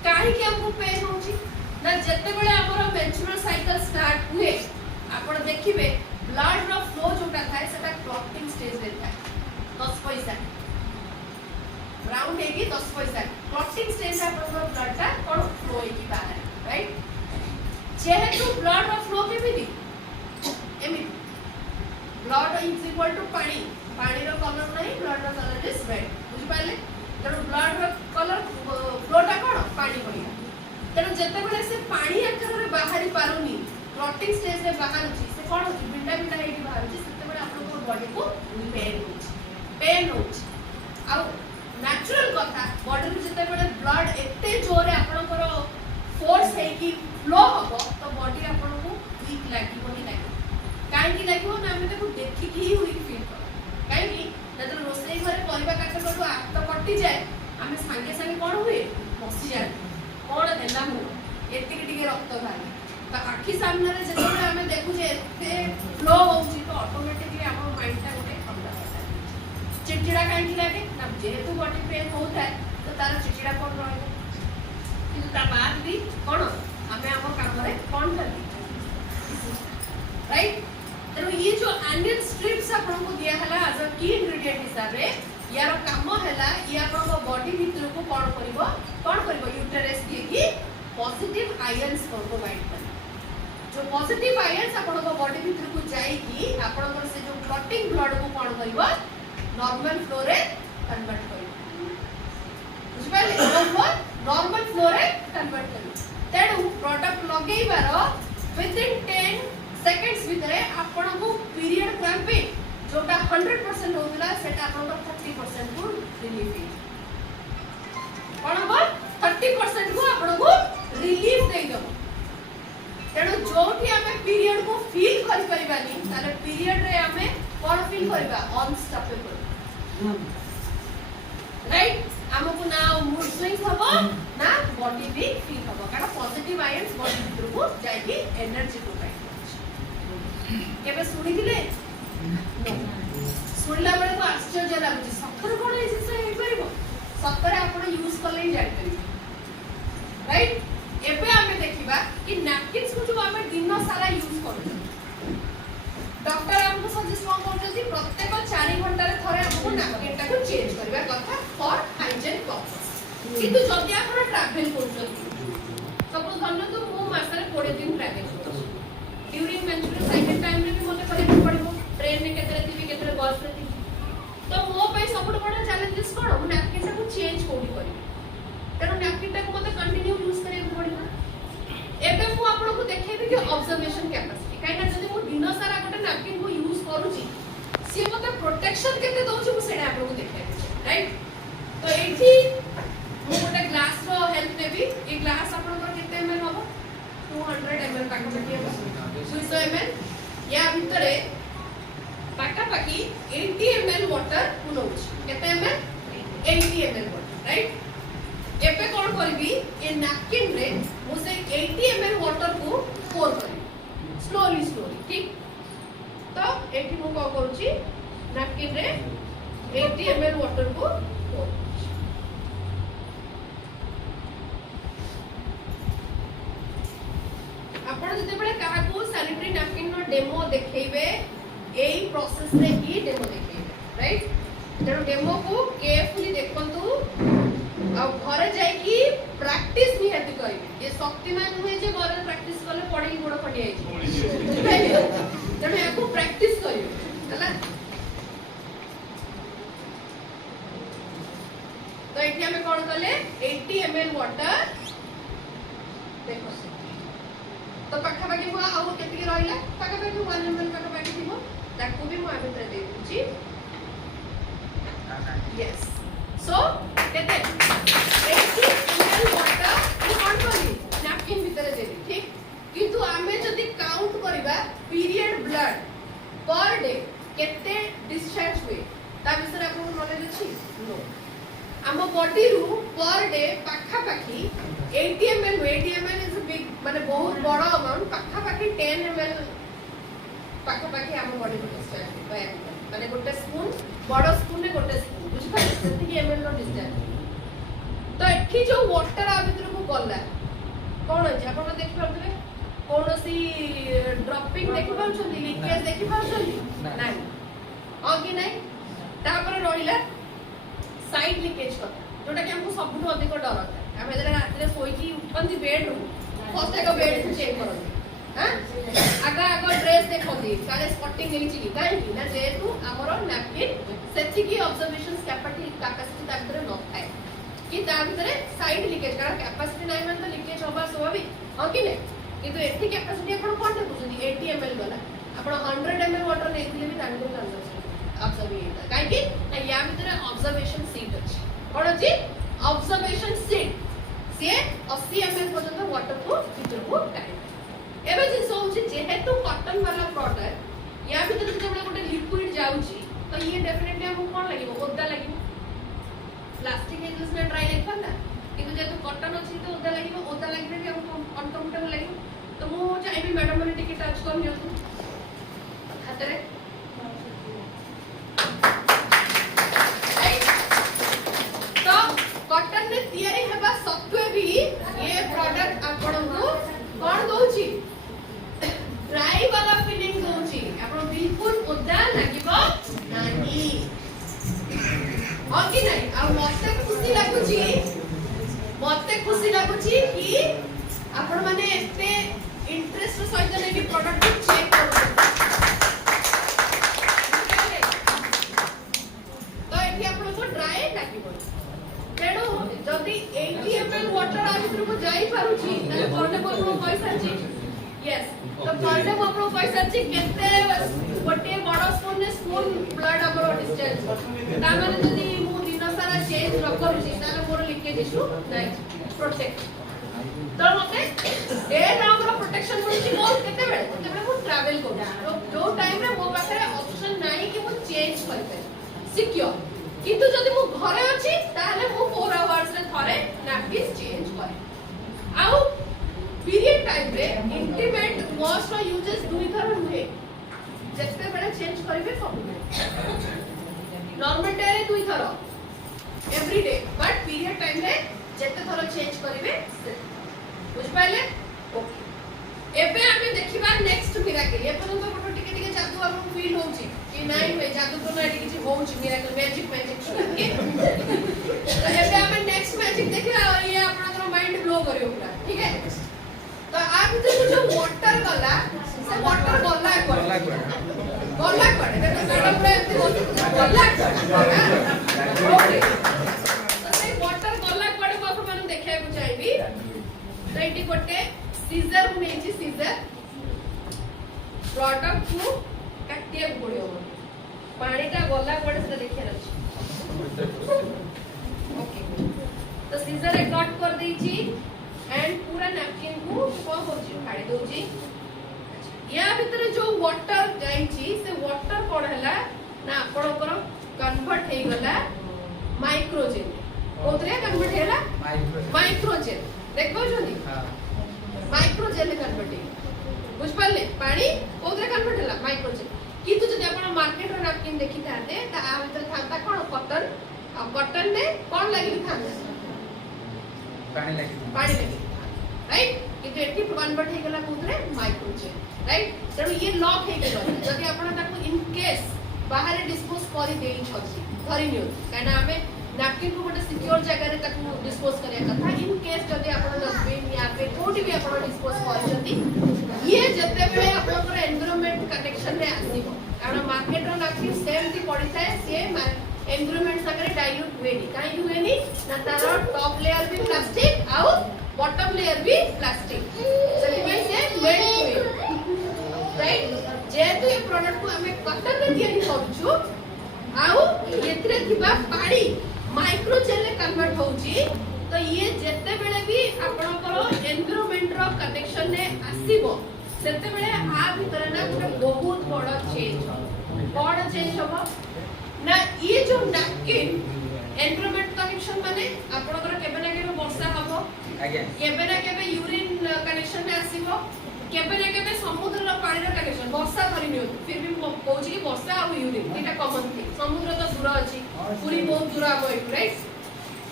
काहे की हमको पेन होउची ना जत्ते बेले हमर मेंस्ट्रुअल साइकिल स्टार्ट हुए आपण देखिबे ब्लड रो फ्लो जोटा थाए सेटा क्लॉटिंग स्टेज रे थाए 10 पैसा राउंड हेगी 10 पैसा क्लॉटिंग स्टेज रे आपन ब्लड ता कोन फ्लो हेगी बाहर राइट जेहेतु ब्लड रो फ्लो केमिति एमि blood is equal to pani पानी रो कलर नहीं ब्लड रो कलर इज रेड बुझि पाले तेणु ब्लड रो कलर फ्लो ता कोन पानी पड़िया तेणु जते बेले से पानी आकार रे बाहरी पारुनी क्लॉटिंग स्टेज रे बाहर छी से कोन होची बिंडा बिंडा हेगी बाहर छी सेते बेले आपन को बॉडी को पेन होची आ नेचुरल कथा बॉडी रे जते बेले ब्लड एते जोरे आपन को फोर्स है कि फ्लो हबो तो बॉडी आपन को वीक लागिबो नि लागि काहे की लागिबो ना हम ताको देखि की ही वीक फील कर काहे की जते रोसई घरे परिबा काट करू हाथ तो कटि जाए हमें संगे संगे कोन हुए बसी जाए कोन देला मु एते की टिके रक्त बाहर तो आखि सामने रे जते हमें देखु जे एते फ्लो होउची तो ऑटोमेटिकली हमर माइंड ता गोटे ठंडा होता चिड़चिड़ा काहे की लागे ना जेहेतु बॉडी पेन होता है तो तार चिड़चिड़ा कोन रहबो किंतु ता बाद भी कोन हमें हमर काम रे कोन करली राइट तो ये जो एनियन स्ट्रिप्स आपन को दिया हला एज अ की इंग्रेडिएंट हिसाब रे यार काम हला ये आपन को बॉडी भीतर को कोन करबो यूटेरस दिए कि पॉजिटिव आयंस को प्रोवाइड कर जो पॉजिटिव आयंस आपन को बॉडी भीतर को जाईकी आपन को से जो क्लॉटिंग ब्लड को कोन करबो नॉर्मल फ्लो रे कन्वर्ट करबो बुझ पाले नॉर्मल फ्लो रे कन्वर्ट करबो तेणु प्रोडक्ट लगेइबार विद इन 10 सेकंड्स भीतर आपन को पीरियड क्रैम्पिंग जोटा 100% होतला सेटा आपन को 30% को रिलीफ कोन हो 30% को आपन को रिलीफ दे दो तेणु जोठी आमे पीरियड को फील करि परिबानी ताले पीरियड रे आमे कोन फील करबा अनस्टॉपेबल राइट हमको ना मूड स्विंग्स हबो ना बॉडी भी फील हबो कारण पॉजिटिव आयंस बॉडी भीतर को जाय कि एनर्जी प्रोवाइड केबे सुनि दिले सुनला बेले को आश्चर्य लागुची सफर कोन ए जिंस हे परिबो सफर आपण यूज करले ही जाय परिबो राइट एबे आमे देखिबा कि नैपकिन्स को जो आमे दिन सारा यूज करू डॉक्टर हमको सजेस्ट कोन करछथि प्रत्येक 4 घंटा रे थरे हमको नैपकिन टा को चेंज करबा कथा फॉर हाइजीन पर्पस किंतु जदि आपण ट्रैवल करछथि सपोज धन्य तो मो मासरे 20 दिन ट्रैवल करछथि ड्यूरिंग मेंस्ट्रुअल साइकिल टाइम रे भी मते करे पड़िबो ट्रेन रे केतरे थिबी केतरे बस रे थिबी तो मो पे सब बड़ा चैलेंजेस कोन मो नैपकिन टा को चेंज कोडी करी कारण नैपकिन टा को मते कंटिन्यू यूज करे पड़िबो एबे मु आपन को देखेबी कि ऑब्जर्वेशन कैपेसिटी काइना जदि मु दिन सारा गोटे नैपकिन को यूज करूची सी मते प्रोटेक्शन केते दउची मु सेडा आपन को देखेबी राइट तो एठी मु गोटे ग्लास रो हेल्प नेबी ए ग्लास आपन को केते एमएल होबो 200 एमएल पाका पाकी होबो 200 एमएल या भितरे पाका पाकी 80 एमएल वाटर मु नउची केते एमएल 80 एमएल वाटर राइट एबे कोन करबी ए नैपकिन रे मु से 80 ml वाटर को पोर करबी स्लोली ठीक तो एठी मु को करूची नैपकिन रे 80 ml वाटर को पोर आपण जते बेले काहा को सैनिटरी नैपकिन नो डेमो देखेबे एई प्रोसेस रे ही डेमो देखेबे राइट तेरो डेमो को केयरफुली देखंतु आ घरे जाई की प्रैक्टिस नहीं हेतु करिवे ये शक्तिमान हुए जे घरे प्रैक्टिस करले पड़ी गोड़ फटी आइ तने याको प्रैक्टिस करियो हला तो एठी हमें कोन करले 80 ml वाटर देखो तो पाखा पाखी हुआ आउ केति रहिला पाखा पाखी 1 ml पाखा पाखी थिबो ताको भी मु आबे दे दूची यस सो केते 80 ml वाटर मु कोन करी नैपकिन भीतर देबी ठीक किंतु आमे जदी काउंट करिबा पीरियड ब्लड पर डे केते डिस्चार्ज हुए ता विषय आपन नॉलेज अछि नो आम बॉडी रु पर डे पाखा पाखी 80 ml इज अ बिग माने बहुत बड़ अमाउंट पाखा पाखी 10 ml पाखा पाखी आम बॉडी रु डिस्चार्ज होय माने गोटे स्पून बड़ स्पून रे गोटे स्पून बुझ पाइ सेति ml नो डिस्चार्ज तो एठी जो वाटर आ भीतर को गला कोन अछि आपण देखि पाउतबे कोनोसी ड्रॉपिंग देखि पाउछन लीकेज देखि पाउछन नाही आगे नाही तापर रहिला साइड लीकेज कथा जोटा कि हमको सबुठ अधिक डर था आम जरा रात रे सोई की उठंती बेड रू फर्स्ट एक बेड चेक करते हां आगा आगा ड्रेस देखंती काले स्पॉटिंग नहीं चिली काहे कि ना जेतु हमरो नैपकिन सेति की ऑब्जर्वेशन कैपेसिटी ता भीतर न थाए कि ता भीतर साइड लीकेज कारण कैपेसिटी नाही मन तो लीकेज होबा स्वाभाविक हां कि नै किंतु एथि कैपेसिटी आपण कोन देखुछनी 80 ml गला आपण 100 ml वाटर नेथिले भी तांको ऑब्जर्व होता काहे कि ना या भीतर ऑब्जर्वेशन सीट अछि कोन अछि ऑब्जर्वेशन सीट से 80 ml पर्यंत वाटर को भीतर को टाइम एबे जे सोची जेहेतु कॉटन वाला प्रोडक्ट या भीतर जब गोटे लिक्विड जाउची तो ये डेफिनेटली हमको कोन लागिवो ओदा लागिवो प्लास्टिक यूज में ड्राई लेखा ना किंतु जेतु कॉटन अछि तो ओदा लागिवो ओदा लागिले भी हमको अनकंफर्टेबल लागिवो तो मु चाहि मैडम माने टिके टच कर नियो हातरे तो कॉटन ने तयारी हेबा सत्वे भी ये प्रोडक्ट आपण को कोन दोची ड्राई वाला फीलिंग दोची आपण बिल्कुल ओदा लागिवो नाही और कि नहीं आ मते खुशी लागुची कि आपण माने एते इंटरेस्ट सहित ने भी प्रोडक्ट चेक करू तो एठी आपण को ड्राई लागिवो तेणु जदी 80 ml वाटर आ भीतर को जाई पारुची ताले कोने को पैसा छी यस तो कोने को आपण पैसा छी केते गोटे बड़ स्पून ने स्पून ब्लड हमरो डिस्चार्ज ता माने जदी मु दिन सारा चेंज न करूची ताले मोर लीकेज इशू नाही प्रोटेक्ट तो मते डे राउंड रो प्रोटेक्शन मिलची मोर केते बेले मु ट्रैवल करू तो जो टाइम रे मो पाखरे ऑप्शन नाही कि मु चेंज कर पे सिक्योर किंतु जदि मु घरे अछि ताले मु 4 आवर्स रे थरे नैपकिन चेंज करे आउ पीरियड टाइम रे इंटीमेट वॉश रो यूजेस दुई थर हुए जते बेले चेंज करिवे सब नॉर्मल डे रे दुई थर every day but period time रे जते थर चेंज करिवे बुझ पाइले ओके एबे आमे देखिबा नेक्स्ट मिराकल ए पର୍ଯ୍यंत फोटो टिके टिके जादू हम फील होउची कि नाही भाई जादू तो ना किछि होउची मिराकल मैजिक ओके तो एबे आमे नेक्स्ट मैजिक देखिबा और ये आपन माइंड ब्लो करियो पूरा ठीक है तो आज जो वाटर गला से वाटर गला पड़े तो साडा पूरा गला ओके तो से वाटर गला पड़े को मन देखै को चाहिबी तो एटी कोटे सीजर को नेची सीजर प्रोडक्ट को काटिया पड़ियो पानी का गला पड़े से देखै अछि ओके तो सीजर ए कट कर देची एंड पूरा नैपकिन को कौन होची फाड़ी दोची या भीतर जो वाटर जाईची से वाटर कोन हला ना आपनकर कन्वर्ट हे गला माइक्रोजेल कोतरे कन्वर्ट हेला माइक्रोजेल देखो जदी हां माइक्रोजेल कन्वर्ट हे बुझ पाले पानी कोतरे कन्वर्ट हेला माइक्रोजेल किंतु जदी आपण मार्केट रो नैपकिन देखि थाते ता आ भीतर थाता कोन कॉटन आ कॉटन में कोन लागि थाते पानी लगी राइट किंतु एठी कन्वर्ट हे गला कोतरे माइक्रोजेल राइट तेणु ये लॉक हे गेलो जदि आपण ताको इन केस बाहर डिस्पोज करि देई छछि धरि नियो काना हमें नैपकिन को गोटे सिक्योर जगह रे ताको डिस्पोज करिया कथा इन केस जदि आपण डस्टबिन या पे कोठी भी आपण डिस्पोज करछथि ये जते बेले आपनकर एनवायरनमेंट कनेक्शन रे आसीबो कारण मार्केट रो नैपकिन सेम थी पड़ी थाए से एनवायरनमेंट सागरे डाइल्यूट हुएनी काई हुएनी ना तारो टॉप लेयर भी प्लास्टिक आउ बॉटम लेयर भी प्लास्टिक सेति में से मेल्ट हुए राइट जेतु ये प्रोडक्ट को हमें कॉटन रे तयारी करछु आउ एथरे थिबा पानी माइक्रोजेल रे कन्वर्ट होउची तो ये जते बेले भी आपनकर एनवायरनमेंट रो कनेक्शन ने आसीबो सेते बेले आ भीतर ना बहुत बड़ चेंज कोन चेंज होबो ना ये जो नैपकिन एनवायरनमेंट कनेक्शन माने आपनकर केबे ना केबे वर्षा हबो आज्ञा केबे ना केबे यूरिन कनेक्शन में आसीबो केबे ना केबे समुद्र रो पानी रो कनेक्शन वर्षा करि नियो फिर भी कहूची कि वर्षा आ यूरिन एटा कॉमन थी समुद्र तो दूर अछि पूरी बहुत दूर आबो राइट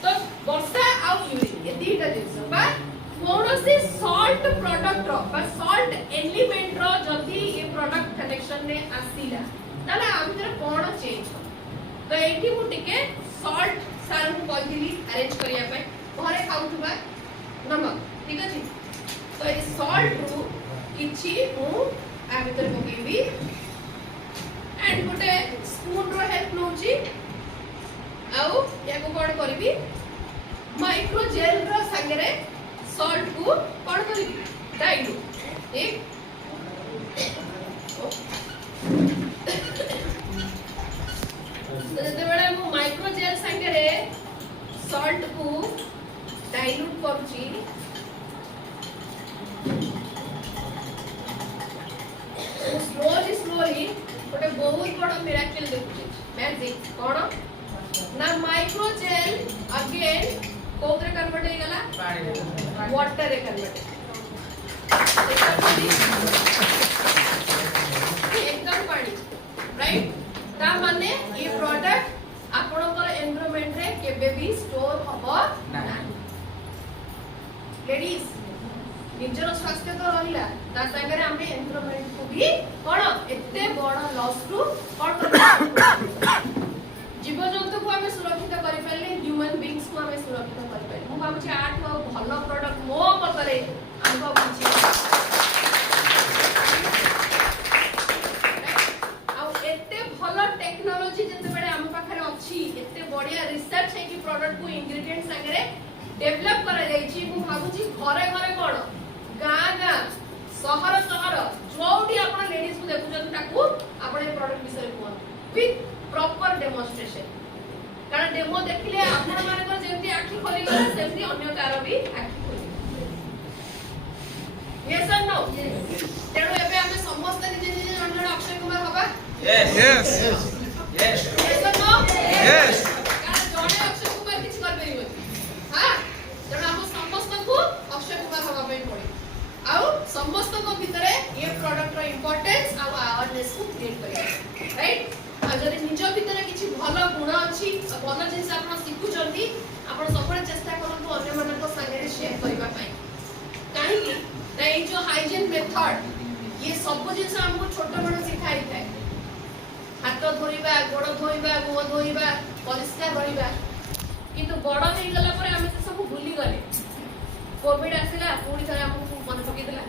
तो वर्षा आ यूरिन ये दीटा जिंस बा कोनोसी सॉल्ट प्रोडक्ट रो बा सॉल्ट एलिमेंट रो जदी ये प्रोडक्ट कनेक्शन में आसीला ताले आ भीतर कोन चेंज तो एठी मु टिके सॉल्ट सार को कहली अरेंज करिया पे घरे खाउथबा नमक ठीक अछि तो ए सॉल्ट रू किछि मु आ भीतर पकेबी एंड गोटे स्पून रो हेल्प नउची आउ याको कोन करबी माइक्रो जेल रो संगे रे सॉल्ट को कोन करबी डाइल्यूट ठीक जते बेले मु माइक्रो जेल संगे रे सॉल्ट को डाइल्यूट करूची स्लोली गोटे बहुत बड़ मिराकल देखुची मैजिक कोन ना माइक्रो जेल अगेन कोथरे कन्वर्ट हे गला पानी वाटर रे कन्वर्ट एकदम पानी राइट ता माने ये प्रोडक्ट आपनकर एनवायरनमेंट रे केबे भी स्टोर हबो ना लेडीज निजर स्वास्थ्य तो रहिला ता संगे हम एनवायरनमेंट को भी कोन एते बड़ लॉस रु कोन कर जीव जंतु को हमें सुरक्षित करि पाले ह्यूमन बीइंग्स को हमें सुरक्षित करि पाले मु भाबु छी आठ भलो प्रोडक्ट मो पतरे हमको बुझी आ एते भलो टेक्नोलॉजी जते बेले हम पाखरे अछि एते बढ़िया रिसर्च है कि प्रोडक्ट को इंग्रेडिएंट संगे डेवलप करा जाई छी मु भाबु छी घरे घरे कोन गागा सहर सहर जोटी आपण लेडीज को देखुछन ताकू आपण ए प्रोडक्ट विषय कोन विथ प्रॉपर डेमोन्स्ट्रेशन कारण डेमो देखिले आपण मानकर जेंती आखि खोली गला सेंती अन्य कार भी आखि खोली Yes or no? तेणु एबे हमें समस्त निजे निजे जन जन अक्षय कुमार हबा Yes. Yes or no? Yes. कारण जने अक्षय कुमार किछ कर परिबो हां तेणु हम समस्त को अक्षय कुमार हबा पई पड़ी आउ समस्त को भितरे ये प्रोडक्ट रो इंपोर्टेंस आ अवेयरनेस को क्रिएट करिया राइट आ जदि निज भितरे किछ भलो गुण अछि भलो जिंस आपण सिखु चंदी आपण सबले चेष्टा करंतु अन्य मन को संगे शेयर करबा पई काहे कि ना ये जो हाइजीन मेथड ये सब जिंस हमको छोट बड़ सिखाई थाए हाथ धोइबा गोड़ धोइबा मुंह धोइबा परिष्कार रहिबा किंतु बड़ हेई गला पर हम से सब भूली गले कोविड आसिला पूरी तरह हमको मन पकई देला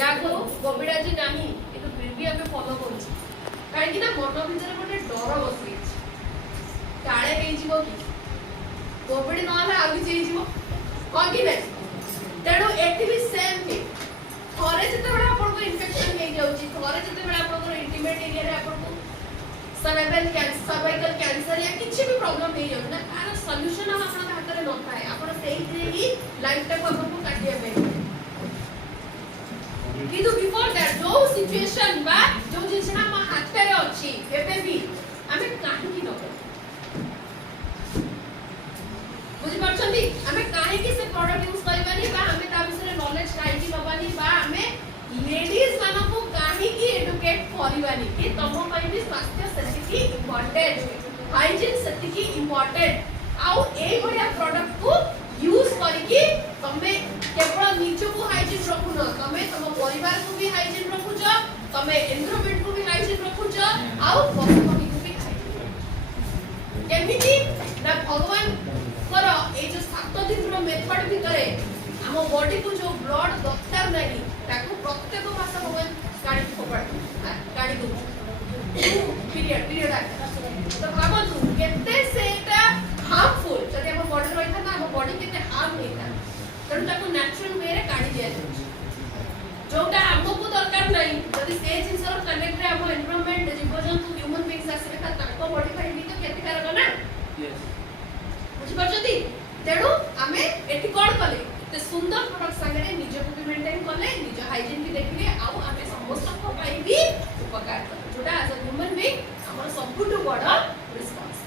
या को कोविड आज नाही किंतु फिर भी हमें फॉलो करू काहे कि ना मन भीतर गोटे डर बसी काळे हेई जीवो कि कोविड न हला आ किछ हेई जीवो कोन कि नै तेणु एटी भी सेम थिंग थरे जते बडा आपन को इन्फेक्शन हे जाउची थरे जते बडा आपन को इंटीमेट एरिया रे आपन को सर्वाइकल कैंसर या किछ भी प्रॉब्लम हे जाउ ना तार सॉल्यूशन हम आपन हाथ रे न थाए आपन सेही जे ही लाइफ टाइम आपन को काटिया पे किंतु बिफोर दैट जो सिचुएशन बा जो जिंसना हम हाथ रे अछि एबे भी हमें काहे की न बुझि परछंदी हमें काहे की से प्रोडक्ट यूज करबानी बा हमें ता विषय नॉलेज काहे की नबानी बा हमें लेडीज मानो को काहे की एडुकेट करबानी कि तमो पई भी स्वास्थ्य सेटिकी इंपोर्टेंट हाइजीन सेटिकी इंपोर्टेंट आउ ए बढिया प्रोडक्ट को यूज करके तमे केवल निज को हाइजीन रखु न तमे तम परिवार को भी हाइजीन रखु छ तमे एनवायरनमेंट को भी हाइजीन रखु छ आउ पशु पक्षी को भी हाइजीन केमिति ना भगवान कर ए जो 7 दिन रो मेथड भितरे हम बॉडी को जो ब्लड दरकार नाही ताको प्रत्येक मास भगवान गाड़ी फोपड़ गाड़ी दो पीरियड तो भाबतु केते सेटा हार्मफुल जदि हम बॉडी रहिता ना हम बॉडी केते हार्म हेता तनु ताको नेचुरल वे रे गाड़ी दिया जोटा हमको दरकार नाही जदि से जिंस रो कनेक्ट रे हम एनवायरनमेंट जीवजंतु ह्यूमन बीइंग्स आसे का ताको बॉडी फाइ भी तो केते कारक ना यस बुझि परछती तेणु आमे एठी कोड कले ते सुंदर प्रोडक्ट संगे निज को भी मेंटेन कले निज हाइजीन भी देखले आउ आमे समस्त को पाई भी उपकार कर जोटा एज अ ह्यूमन बीइंग हमर सबुटु बड़ रिस्पांस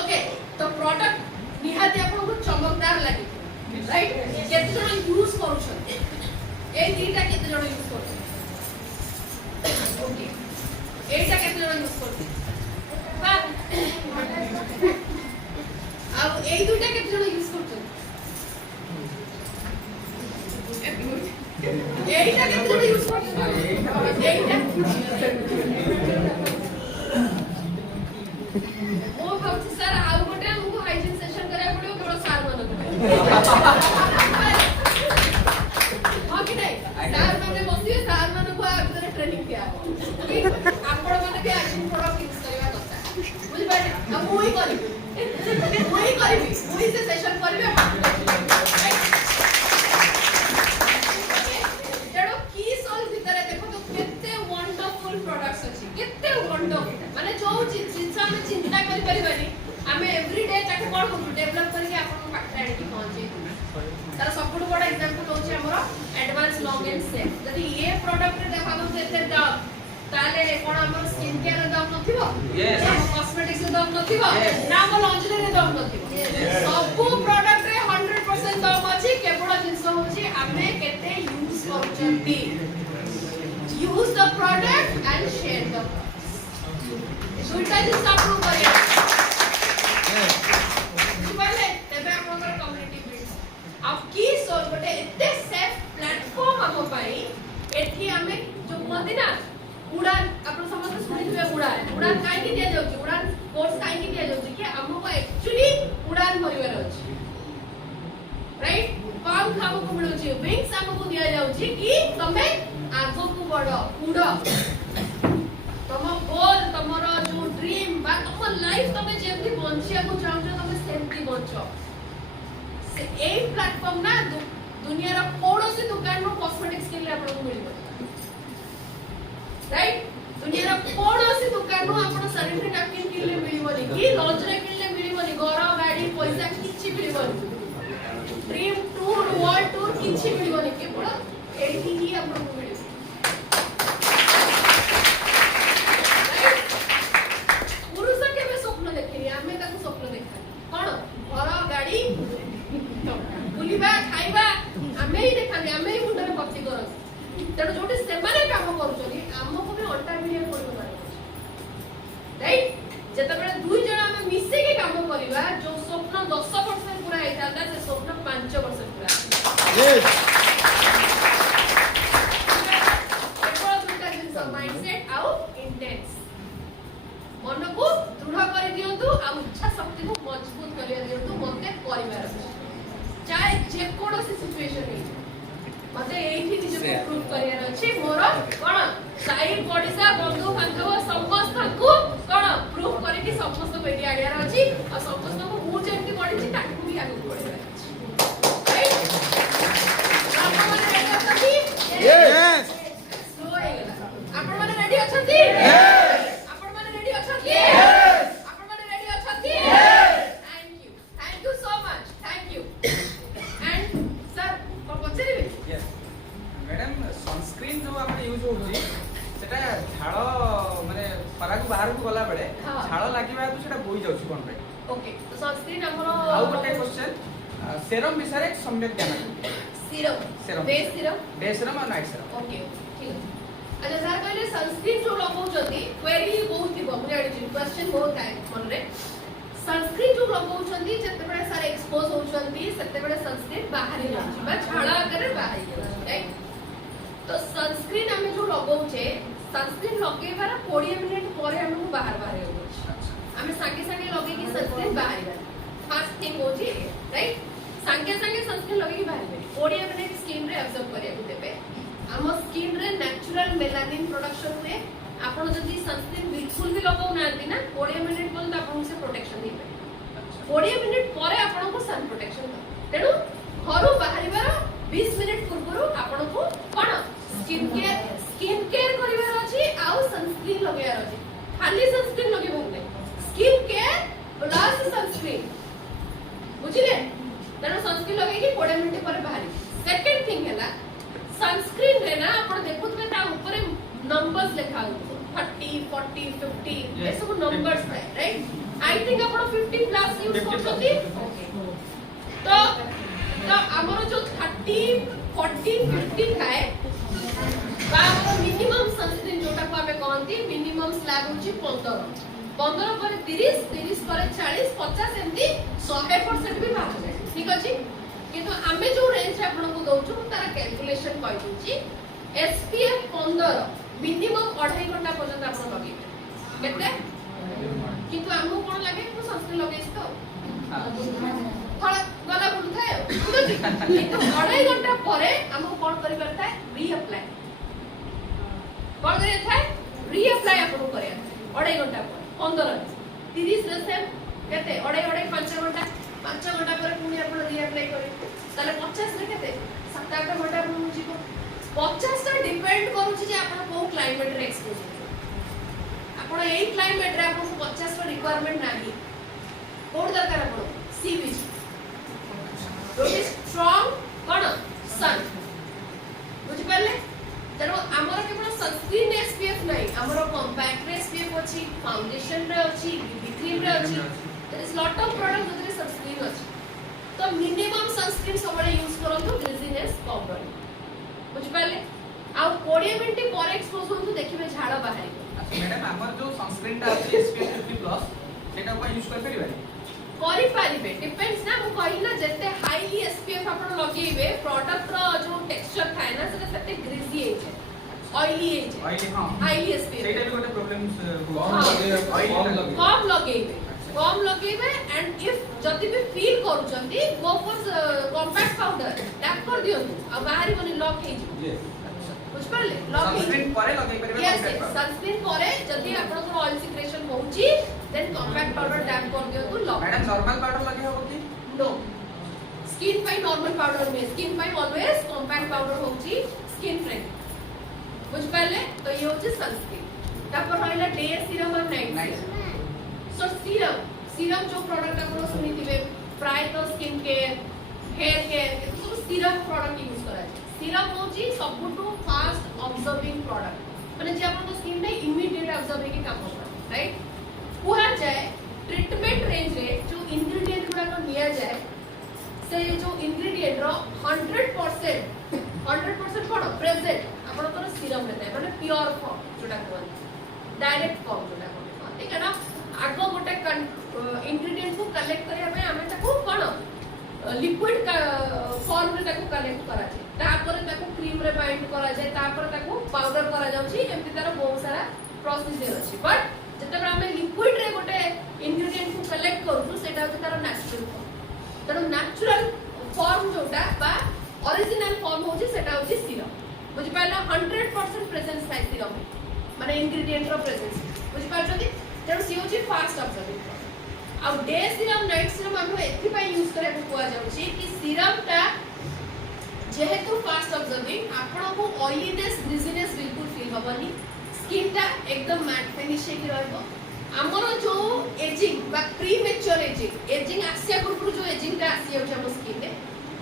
ओके तो प्रोडक्ट निहाती आपन को चमकदार लागी राइट केते जण यूज करू छथि ए तीटा केते जण यूज करू ओके एटा केते जण यूज करू बा अब এই দুইটা কেতে জন ইউজ করছেন এইটা কেতে জন ইউজ করছেন এইটা ও ভাবছি স্যার আর গোটে আমକୁ হাইজিন সেশন করা পড়িও কেবল স্যার ମାନଙ୍କୁ ହଁ କି ନାହିଁ ସ୍যার ମାନେ ବସିବେ ସ୍যাର ମାନଙ୍କୁ ଆ ଭିତରେ ଟ୍ରେନିଂ ଦିଆହବ ଆପଣ ମାନେ ବି ହାଇଜିନ ପ୍ରଡକ୍ଟ ୟୁଜ କରିବା କଥା ବୁଝିପାରିଲେ ଆଉ ମୁଁ ହିଁ କରିବି मुई से सेशन करबे जेडो की सोल भितरे देखो तो केते वंडरफुल प्रोडक्ट्स अछि केते वंडरफुल माने जो जिंस हम चिंता करि परिबानी हमें एवरीडे ताके कोन करू डेवलप करके आपन पाखरे आडी पहुंचे तार सबुठ बड़ा एग्जांपल होछि हमरो एडवांस लॉन्ग एंड सेफ जदि ये प्रोडक्ट रे देखाबो केते दाम ताले कोन हमर स्किन केयर रे दाम नथिबो यस हम कॉस्मेटिक्स रे दाम नथिबो ना हम लॉन्जरी रे दाम नथिबो सबु प्रोडक्ट रे 100% दाम अछि केवल जिंस होछि हमें केते यूज करछंती use the product and share the दुइटा जिंस अप्रूव करिया बुझिपाले तबे हमर कम्युनिटी बिल्ड अब की सोल गोटे एते सेफ प्लेटफॉर्म हम पाई एठी हमें जो कहते ना उड़ान अपन समस्त सुनिथिबे उड़ान काहे कि दिया जाउची उड़ान कोर्स काहे कि दिया जाउची कि हमको एक्चुअली उड़ान भरिवार अछि राइट पंख हमको मिलुची विंग्स हमको दिया जाउची कि तमे आगो को बडो उड़ो तम गोल तमरो जो ड्रीम बा तम लाइफ तमे जेमति बंचिया को चाहू तमे सेमति बंचो से ए प्लेटफॉर्म ना दुनिया रो कोनोसी दुकान रो कॉस्मेटिक्स के लिए आपन को मिलबो राइट दुनिया रो कोनोसी दुकान रो आपन सैनिटरी नैपकिन किनले मिलिबोनी कि लॉन्जरी किनले मिलिबोनी घर गाड़ी पैसा किछि मिलिबोनी ड्रीम टूर एही ही आपको मिले पुरुष केबे स्वप्न देखिनी आमे ताको स्वप्न देखा कोन घर गाड़ी बुलिबा खाइबा आमे ही देखानी आमे ही मुंडरे भक्ति करत तेणु जोटी सेमाने काम करूछनी हमको भी अल्टा मीडिया पड़ो राइट जेतेबेले दुई जण आमे मिसे के काम करिबा जो स्वप्न 10% पूरा हेताता से स्वप्न 5% पूरा यस माइंडसेट आउ इंटेंस मन को दृढ़ कर दियंतु आ इच्छा शक्ति को मजबूत कर दियंतु मते परिवार चाहे जे कोनोसी सिचुएशन हे मते एठी निजे को प्रूव करियर अछि मोर कोन साई पडिसा बंधु बांधव समस्त को कोन प्रूव करि कि समस्त को एठी आडियार अछि आ समस्त को मु जेंति पडिछि ताकू भी आगु पडिबार अछि राइट आपण माने रेडी अछंती यस स्लो हे गेला आपण माने रेडी अछंती यस आपण माने रेडी अछंती यस आपण माने रेडी अछंती yes thank you so much thank you and sir को पछरिबे यस मैडम सनस्क्रीन जो आपण यूज होउची सेटा झाळ माने परागु बाहर को गला बेले हाँ। झाळ लागिबा तो सेटा बोई जाउची कोन पे ओके तो सनस्क्रीन हमरो आउ गोटे क्वेश्चन सेरम विषय सम्यक ज्ञान serum Serum. Face serum day serum और नाइट सेरम ओके ठीक है अच्छा सर कहले सनस्क्रीन जो लगाउछथि क्वेरी बहुत थिबो मु जानि क्वेश्चन बहुत है मन रे सनस्क्रीन जो लगाउछथि जते बेले सर एक्सपोज होउछथि सेते बेले सनस्क्रीन बाहरी जाउछि बा झाड़ा करे बाहरी जाउछि राइट तो सनस्क्रीन हमें जो लगाउछे सनस्क्रीन लगेबार 20 मिनिट परे हमहु बाहर बाहर होउछि हमें संगे संगे लगे कि सनस्क्रीन बाहरी फास्ट थिंग होछि राइट संगे संगे सनस्क्रीन लगे कि बाहरी 20 मिनिट स्किन रे अब्जॉर्ब करिया को देबे हम स्किन रे नेचुरल मेलानिन प्रोडक्शन हुए आपण जदी सनस्क्रीन बिल्कुल भी लगाउ नांती ना 20 मिनिट पर्यंत आपण से प्रोटेक्शन दी पाए 20 मिनिट परे आपण को सन प्रोटेक्शन तेनु घरु बाहरिबार 20 मिनिट पूर्वरु आपण को कोन स्किन केयर करिवार अछि आउ सनस्क्रीन लगायार अछि खाली सनस्क्रीन लगेबार नै स्किन केयर प्लस सनस्क्रीन बुझिले तेनु सनस्क्रीन लगे कि 20 मिनिट परे बाहरी सेकंड थिंग हैला सनस्क्रीन रे ना आपण देखुतबे ता ऊपर नंबर्स लिखा होतो 30 40 50 ये सब नंबर्स है राइट आई थिंक आपण 50 प्लस यूज करछथि तो हमर जो 30 40 50 थाए बा हमर मिनिमम सनस्क्रीन जोटा को हमें कहंती मिनिमम स्लैब होची 15 पर 30 30 पर 40 50 एमती 100% भी बाहर जाए ठीक अछि किंतु आमे जो रेंज आपण को दउछु तार कैलकुलेशन कहि दूची SPF 15 मिनिमम 2.5 घंटा पर्यंत आपण लगेबे केते किंतु हमहु कोन लागे तो सनस्क्रीन लगेस तो थोड़ा गला बुड थाए ठीक अछि किंतु 2.5 घंटा परे हमहु कोन करिबार थाए रीअप्लाई कोन करे थाए रीअप्लाई आपण करे 2.5 घंटा पर 15 30 रे सेम केते 2.5 5 घंटा 5 घंटा पर पुनी आपण रीअप्लाई करे ताले 50 रे केते 7-8 घंटा पुनी जीवो 50 टा डिपेंड करूची जे आपण को क्लाइमेट रे एक्सपोज हो आपण एई क्लाइमेट रे आपण 50 रो रिक्वायरमेंट नाही कोड दरकार आपण सी बीच रोट इज स्ट्रांग कोन सन बुझि पाले तेरो हमर केवल सनस्क्रीन SPF नाही हमर कॉम्पैक्ट रे SPF अछि फाउंडेशन रे अछि बीबी क्रीम रे अछि there is lot of product जोरे सनस्क्रीन अछि तो मिनिमम सनस्क्रीन सबले यूज करंतु ग्रीजीनेस कवर बुझ पाले आ 20 मिनिट पर एक्सपोज होंतु देखिबे झाड़ बाहरी अच्छा मैडम हमर जो सनस्क्रीन ता अछि SPF 50 प्लस सेटा को यूज कर परिबा करि पारिबे डिपेंड्स ना मु कहि ना जते हाईली SPF आपण लगेबे प्रोडक्ट रो जो टेक्सचर थाए ना सेटा सेते ग्रीजी हे छै ऑयली हे छै ऑयली हां हाईली SPF सेटा भी गोटे प्रॉब्लम कम लगेबे एंड इफ जति भी फील करूचंती go for compact powder tap कर दियंतु आ बाहरी बनी लॉक हे जी बुझ पाले लॉक सनस्क्रीन परे लगै परिबा यस सनस्क्रीन परे जति आपण को ऑयल सिक्रेशन होउची देन कॉम्पैक्ट पाउडर टैप कर दियंतु लॉक मैडम नॉर्मल पाउडर लगे हो कि नो स्किन पाई नॉर्मल पाउडर में स्किन पाई ऑलवेज कॉम्पैक्ट पाउडर होउची स्किन फ्रेंडली बुझ पाले तो ये होची सनस्क्रीन तापर होइला डे सीरम और नाइट सो सीरम जो प्रोडक्ट आपण सुनिथिबे प्राय तो स्किन केयर हेयर केयर तो सीरम प्रोडक्ट यूज करा सीरम होची सबुटू फास्ट ऑब्जर्विंग प्रोडक्ट माने जे आपन स्किन में इमीडिएट ऑब्जर्व के काम करता राइट कुहा जाए ट्रीटमेंट रेंज रे जो इंग्रेडिएंट गुडा को लिया जाए से जो इंग्रेडिएंट रो 100% कोन प्रेजेंट आपन तो सीरम रहता है माने प्योर फॉर्म जोटा कोन डायरेक्ट फॉर्म जोटा कोन ठीक है ना आगो गोटे इंग्रेडिएंट को कलेक्ट करिया में हमें ताको कोन लिक्विड फॉर्म रे ताको कलेक्ट करा जाय तापर ताको क्रीम रे बाइंड करा जाय तापर ताको पाउडर करा जाउची एमति तार बहुत सारा प्रोसेस अछि बट जतबे हमें लिक्विड रे गोटे इंग्रेडिएंट को कलेक्ट करू सेटा होता तार नेचुरल फॉर्म तनो नेचुरल फॉर्म जोटा बा ओरिजिनल फॉर्म होची सेटा होची सीरम बुझि पाइला 100% प्रेजेंस थाइ सीरम माने इंग्रेडिएंट रो प्रेजेंस बुझि पाछथि तनो सी होची फास्ट ऑब्जर्विंग आ डे सीरम नाइट सीरम हम एथि पय यूज करे को कोआ जाउची कि सीरम टा जेहेतु फास्ट ऑब्जर्विंग आपण को ऑयलीनेस ग्रीजीनेस बिल्कुल फील होबनी स्किन टा एकदम मैट फिनिश हे रहबो हमरो जो एजिंग बा प्रीमेच्योर एजिंग आसिया ग्रुप जो एजिंग टा आसिया हम स्किन में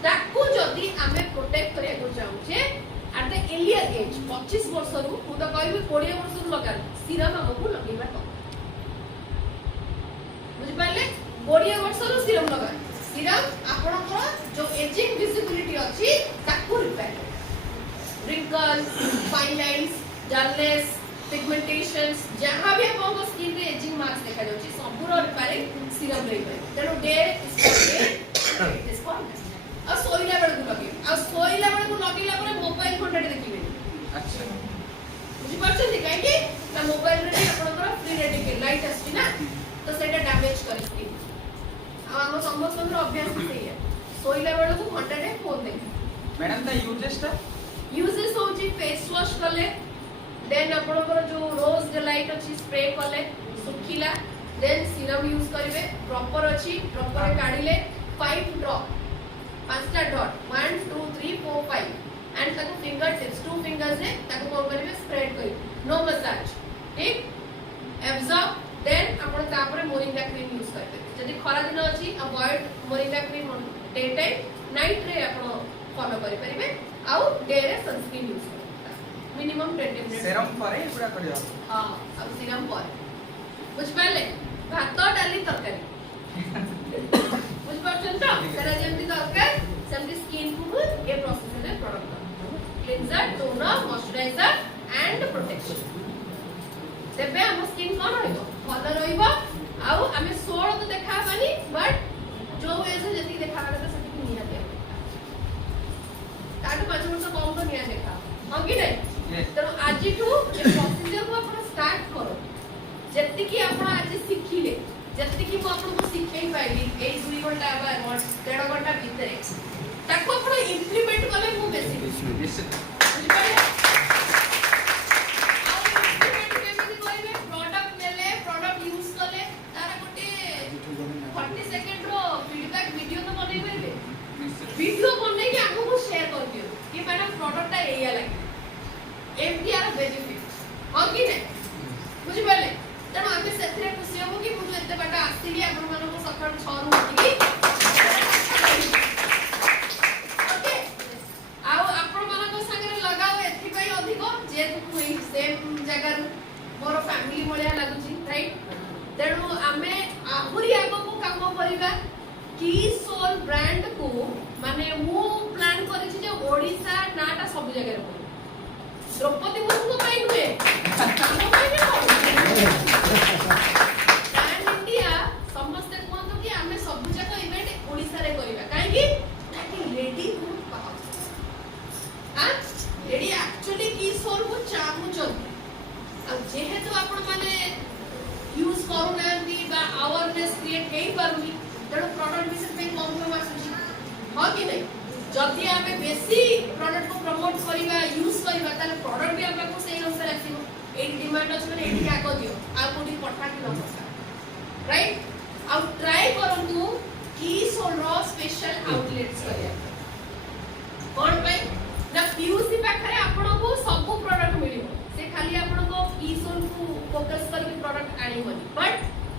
ताकू जदी हमें प्रोटेक्ट करे को चाहूचे एट द एलियर एज 25 वर्ष रु मु तो कहबी 20 वर्ष रु लगा सीरम हमको लगेबा तो बुझ पाले 20 वर्ष रु सीरम लगा सीरम आपनकर जो एजिंग विजिबिलिटी अछि ताकू repair wrinkle fine lines dullness pigmentations जहां भी आपन स्किन रे एजिंग मार्क्स देखा जाउची सबुरो रिपेयरिंग सीरम रे तेनो डे इज फॉर आ सोइला बेल को लगे आ सोइला बेल को लगेला पर मोबाइल घंटा देखिबे अच्छा बुझि पाछन काहे कि ना मोबाइल रे आपनकर फ्री रेडिकल लाइट आछि ना तो सेटा डैमेज करि स्किन आ हम समस्त अभ्यास से है सोइला बेल को घंटा रे फोन देखि मैडम ता यूजेस होची फेस वॉश कले देन आपनकर जो रोज डिलाइट अछि स्प्रे कले सुखिला देन सीरम यूज करिवे प्रॉपर अछि प्रॉपर काढिले 5 ड्रॉप 5टा डॉट 1 2 3 4 5 एंड ताको फिंगर टिप्स 2 फिंगर्स से ताको कोन करिवे स्प्रेड करि नो मसाज ठीक एब्जॉर्ब देन आपण तापरे मोरिंगा क्रीम यूज करबे जदी खरा दिन अछि avoid moringa cream day time night रे आपण फॉलो करि परिबे आउ डे रे सनस्क्रीन यूज करबे मिनिमम 20 मिनट सेरम परे पूरा करियो हां अब सीरम पर बुझ पाले भात डाली तरकारी बुझ पाछन तो सेरा जेमति दरकार सेमति स्किन को ए प्रोसेस रे product cleanser toner moisturiser and protection तेबे हम स्किन कोन रहइबो भलो रहइबो आउ हमें 16 तो देखा बानी बट जो एज जति देखा बानी तो सति निया दे ताटो 5 वर्ष कम तो निया देखा हम कि नहीं तो आज टू ए प्रोसीजर को अपन स्टार्ट करो जति कि अपन आज सिखिले जति कि मो अपन को सिखै पाइली ए 2 घंटा बा 1.5 घंटा भीतर ताको अपन इंप्लीमेंट करले मु बेसी बुझ पाले वीडियो बनने के आपको को शेयर कर दियो कि मैडम प्रोडक्ट ता एया लागे एमटी आर बेनिफिट हां कि नै बुझि पाले तनो आमे सेथरे खुशी हो कि मु एते बाटा आसीली आपन मानको सकाळ 6 रु उठिकी ओके आउ आपन मानको संगे लगाओ एथि पई अधिक जे तू एई सेम जगह रु मोर फैमिली मोलिया लागुची राइट तेणु आमे आहुरी आगो को काम करिबा की सोल ब्रांड को माने मु प्लान करिछि जे ओडिसा नाटा सब जगह रे द्रौपदी मुर्मू को पाई हुए ब्रांड इंडिया समस्त कोन कि हमें सब जगह इवेंट ओडिसा रे करिबा काहे कि ताकि लेडी को पाओ हां लेडी एक्चुअली की सोल को चाहू चलती अब जेहेतु आपण माने यूज करू नांदी बा अवेयरनेस क्रिएट हेई पारुनी तेणु प्रोडक्ट विषय पे कॉम्प्रोमाइज अछि हां कि नहीं जदि हमें बेसी प्रोडक्ट को प्रमोट करिबा यूज करिबा ताले प्रोडक्ट भी आपको सही अनुसार आसीबो ए डिमांड अछि माने एठी काको दियो आ कोठी पठा कि न राइट आउ ट्राई करंतु की सोलर स्पेशल आउटलेट्स करिया कोन पे ना पीयूसी पाखरे आपन को सब प्रोडक्ट मिलिबो से खाली आपन को की सोल को फोकस करके प्रोडक्ट आनी होनी बट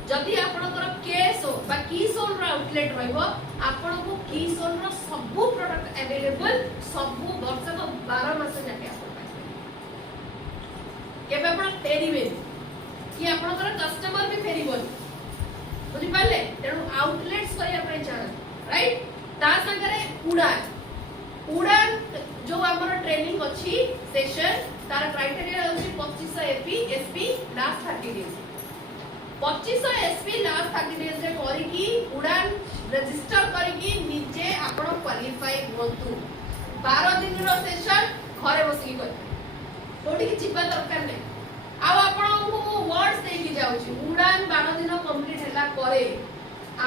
जदि आपनकर केस हो बा की सोल आउटलेट आउटलेट रहइबो आपण को कीसोन रो सब प्रोडक्ट अवेलेबल सब वर्ष को 12 मास जाके आपण पाइबे केबे आपण फेरिबे कि आपनकर कस्टमर भी फेरिबो बुझी पाले तेणु आउटलेट्स करिया पय चाह राइट ता संगरे उड़ान जो हमर ट्रेनिंग अछि सेशन तार क्राइटेरिया होछि 2500 SP last 30 days 2500 SP last 30 days रे करी की उड़ान रजिस्टर करी की निजे आपण क्वालिफाई होतु 12 दिन रो सेशन घरे बसी कर कोठी की जिबा दरकार नै आ आपण को वर्ड्स दे की जाउछि उड़ान 12 दिन कंप्लीट हैला करे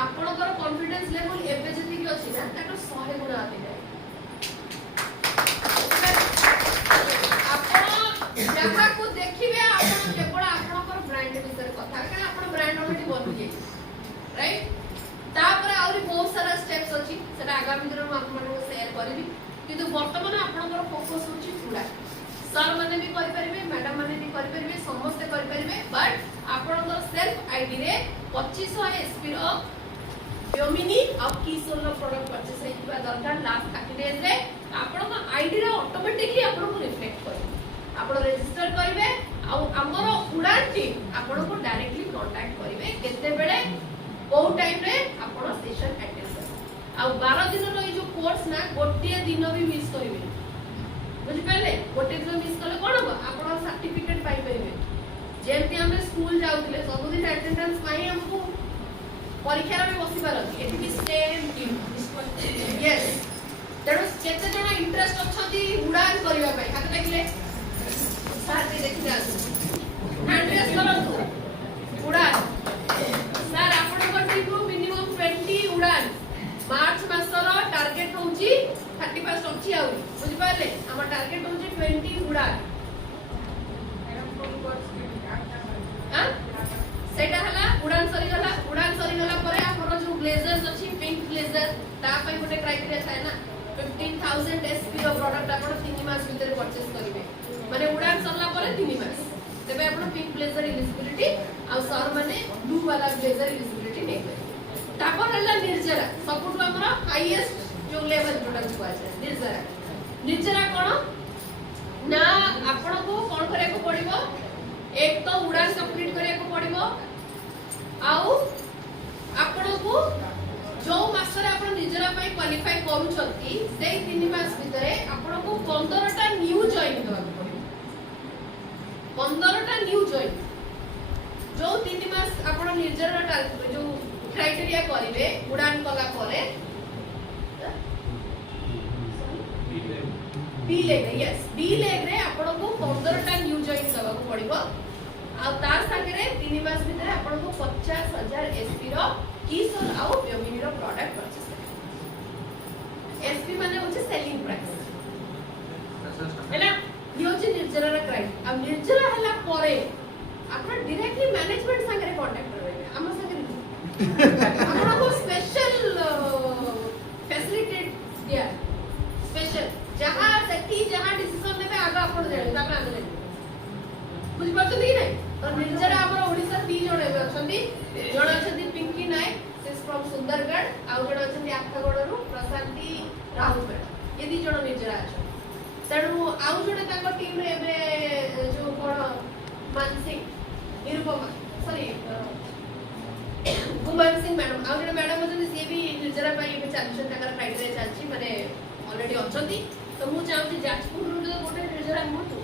आपणकर कॉन्फिडेंस लेवल एबे जति की अछि ना ताको 100 गुना आते जाय जहाँ को देखिबे आपण केवल आपणकर ब्रांड विषय कथा कारण आपण ब्रांड ऑलरेडी बनि जाय राइट तापर आउरी बहुत सारा स्टेप्स अछि सेटा आगामी दिन में आपण को शेयर करबी किंतु वर्तमान आपणकर फोकस होछि पूरा सर माने भी करि परिबे मैडम माने भी करि परिबे समस्त करि परिबे बट आपणकर सेल्फ आईडी रे 2500 एसपी रो योमिनी अब की सोलो प्रोडक्ट परचेस हेतिबा दरकार लास्ट 30 डेज रे आपण को आईडी रे ऑटोमेटिकली आपण को रिफ्लेक्ट करे आपण रजिस्टर करिवे आ हमरो उड़ान टीम आपण को डायरेक्टली कांटेक्ट करिवे केते बेले को टाइम रे आपण सेशन अटेंड कर आ 12 दिन रो जो कोर्स ना गोटे दिन भी मिस करिवे बुझि पले गोटे दिन मिस करले कोन हो आपण सर्टिफिकेट पाई परिवे जेंति हम स्कूल जाउतले सब दिन अटेंडेंस पाई हमको परीक्षा रे बसी पारत एठी की सेम टीम यस तेणु केते जण इंटरेस्ट अछंती उड़ान करिवा पई हाथ देखले सर के देखि जासु एड्रेस करंतु उड़ान सर आपण को टीम मिनिमम 20 उड़ान मार्च मासर टारगेट होउची 31 अछि आउ बुझि पाले हमर टारगेट होउची 20 उड़ान हां सेटा हला उड़ान सरी गला परे हमर जो ब्लेजर्स अछि पिंक ब्लेजर ता पई गोटे क्राइटेरिया थाए ना 15000 एसपी रो प्रोडक्ट आपण 3 मास भीतर परचेस करिवे माने उड़ान सरला परे 3 मास तबे आपण पिंक ब्लेजर एलिजिबिलिटी आ सर माने ब्लू वाला ब्लेजर एलिजिबिलिटी नै करे तापर हला निर्जरा सबुठ हमर हाईएस्ट जो लेवल प्रोडक्ट को आहे निर्जरा कोन ना आपण को कोन करे को पड़िबो एक तो उड़ान कंप्लीट करे को पड़िबो आउ आपण को जो मासरे आपण निजरा पई क्वालिफाई करू छथि सेई 3 मास भितरे आपण को 15 टा न्यू जॉइन करबो पड़िबो 15 टा न्यू जॉइन जो 3 मास आपण निजरा जो क्राइटेरिया करिवे उड़ान कला परे बी लेग रे आपण को 15 टा न्यू जॉइन करबा को पड़िबो आ तार संगे 3 मास भीतर आपण को 50000 एसपी रो कीसोल आउ योमिनी रो प्रोडक्ट परचेस करे एसपी माने होचे सेलिंग प्राइस हैला ये होचे निर्जरा रा क्राइट अब निर्जरा हला परे आपण डायरेक्टली मैनेजमेंट संगे कांटेक्ट करबे हम संगे आपण को स्पेशल फैसिलिटेट दिया स्पेशल जहां सेठी जहां डिसीजन नेबे आगा आपण जाने तापर आगे बुझ पातो नहीं नहीं और निर्जरा हमर ओडिसा 3 जण एबे अछंती जण अछंती पिंकी नायक से फ्रॉम सुंदरगढ़ आ जण अछंती आखागड़ रु प्रशांति राहुल मैडम ये 2 जण निर्जरा अछ तेणु आउ जण ताको टीम रे एबे जो कोन मानसिंह निरुपमा सॉरी गुमान सिंह मैडम आउ जण मैडम अछंती से भी निर्जरा पई एबे चालछन ताकर क्राइटेरिया चालछि माने ऑलरेडी अछंती तो मु चाहूची जाजपुर रो जो गोटे निर्जरा मोटू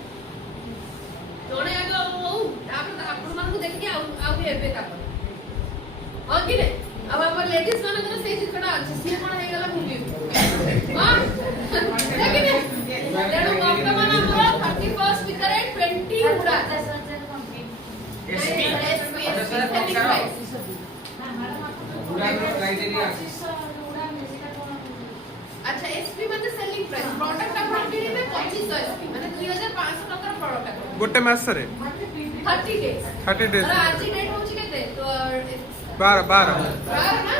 जोने आगे हो तापर आपण मान को देखि आउ भी एबे तापर हां कि ने अब हमर लेडीज मान को से चिकड़ा अछि से कोन हे गला मूवी हां देखि ने तेणु वर्तमान हमर 31 भीतर 20 उड़ा अच्छा एसपी माने सेलिंग प्राइस प्रोडक्ट आपण किनिबे 2500 एसपी माने 3500 टका प्रोडक्ट गोटे मास रे 30 डेज और आज डेट होची केते तो 12 ना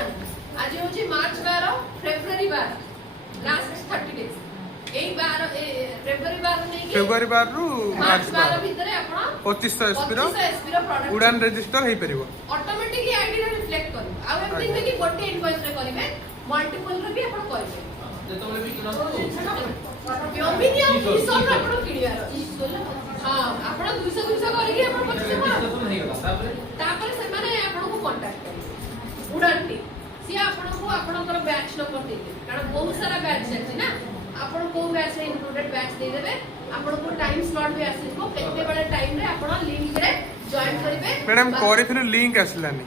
आज होची मार्च 12 फेब्रुआरी 12 लास्ट 30 डेज एई 12 फेब्रुआरी 12 नहीं कि फेब्रुआरी 12 रु मार्च मार्च 12 12 भितरे आपण 2500 एसपी रो 2500 एसपी रो प्रोडक्ट उड़ान रजिस्टर हेई परिबो ऑटोमेटिकली आईडी रे रिफ्लेक्ट करू आ एमति नहीं कि गोटे इनवॉइस रे करिवे मल्टीपल रे भी आपण करिवे ଯେତେବେଳେ ବି କିଣନ୍ତୁ योमिनियम किसोन आपण किଣିवार हां आपण 200 करिके आपण 2500 ରେଜିଷ୍ଟ୍ରେସନ ହେଇଗଲା ତାପରେ तापर से माने आपण को कांटेक्ट करिवे उड़ान टी सी आपण को आपणकर बैच नंबर देबे कारण बहुत सारा बैच अछि ना आपण को बैच रे इंक्लूडेड बैच दे देबे आपण को टाइम स्लॉट भी आसीबो केते बडे टाइम रे आपण लिंक रे जॉइन करिवे मैडम करिथिलु लिंक आसलानी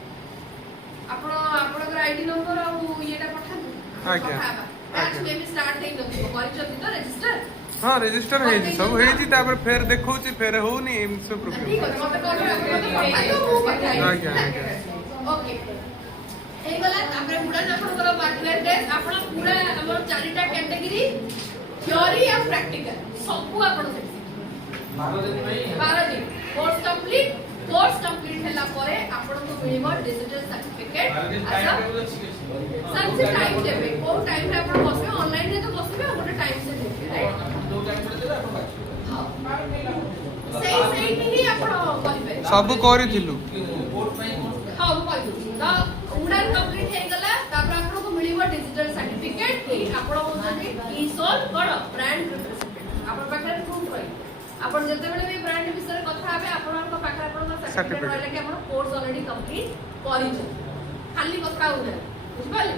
आपण आपणकर आईडी नंबर आ येटा पठा आज्ञा, बैच आज्ञा। में भी स्टार्ट देई नथिबो करिचथि तो रजिस्टर हां रजिस्टर हेई सब हेई तापर फेर देखौची फेर होउनी इन सब ठीक प्रोब्लेम है मते कॉल रे पठाइयो मु पठाइ आज्ञा, आज्ञा। ओके हे गला तापर उड़ान आपणकर पार्टनर ड्रेस आपण पूरा हमर चारिटा कैटेगरी थ्योरी या प्रैक्टिकल सब आपण से 12 ଦିନ ପାଇଁ 12 दिन कोर्स कंप्लीट हैला परे आपण को मिलिबो डिजिटल सर्टिफिकेट अच्छा सबसे टाइम देबे को टाइम रे आपण बसबे ऑनलाइन रे तो बसबे गोटे टाइम से देबे राइट ଯୋଉ ଟାଇମରେ ଦେଲେ ଆପଣ ବାଛିବେ सेही ही आपण करिवे सब करिथिलु କୋର୍ଟ ପାଇଁ हां कहि तो उड़ान कंप्लीट हे गला तापर आपण को मिलिबो डिजिटल सर्टिफिकेट कि आपण होतनी ईसोल कोड ब्रांड रिप्रेजेंटेटिव आपण पाखरे प्रूफ रही आपण जते बेले भी ब्रांड विषय कथा आबे आपनक पाखरे आपण सर्टिफिकेट रहले कि आपण कोर्स ऑलरेडी कंप्लीट करि छ खाली कथा होना बुझबाले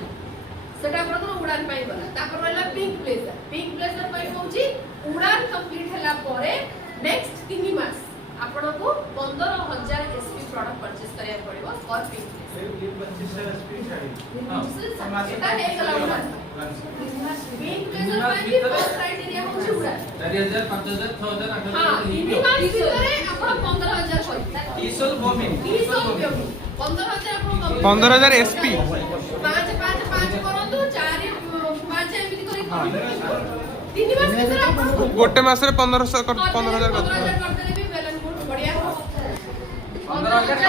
सेटा आपण उड़ान पाई गला तापर रहला पिंक प्लेजर पाई होची उड़ान कंप्लीट हैला परे नेक्स्ट 3 मास आपण को 15000 एसपी प्रोडक्ट परचेस करिया पड़िबो और पिंक एटा हे गला उड़ान पिंक प्लेजर पाई भी फर्स्ट क्राइटेरिया होची उड़ान 4000 5000 6000 8000 हां 3 मास भितरे आपण 15000 होई ईसोल बोमिन 15000 आपण 15000 एसपी 5 करंतु 4 5 एमती करी 3 मास भितरे आपण गोटे मास रे 1500 15000 कर 15000 करते भी वेल एंड गुड बढ़िया 15000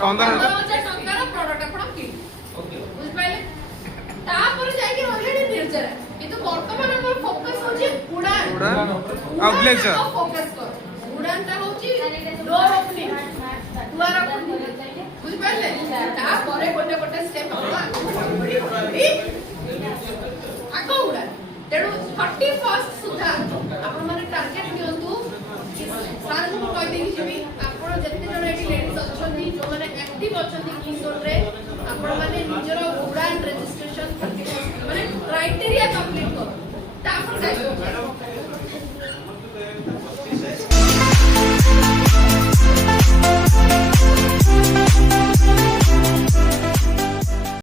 15000 टंकार प्रोडक्ट आपण कि ओके बुझ पाइले तापर जाई कि ऑलरेडी निर्जरा किंतु वर्तमान हमर फोकस होची उड़ान उड़ान आ ब्लेजर फोकस कर उड़ान ता होची डोर ओपनिंग द्वार ओपनिंग बुझ पाइले तापर गोटे स्टेप बड़ी आगो उड़ान तेणु 31 सुधा आपण माने टार्गेट नियंतु सार को कहि देकी जेबी आपण जते जण एटी लेडीज अछंती जो माने एक्टिव अछंती किशोर रे आपण माने निजरो उड़ान रजिस्ट्रेशन 30% माने क्राइटेरिया कंप्लीट करो तापर जाइयो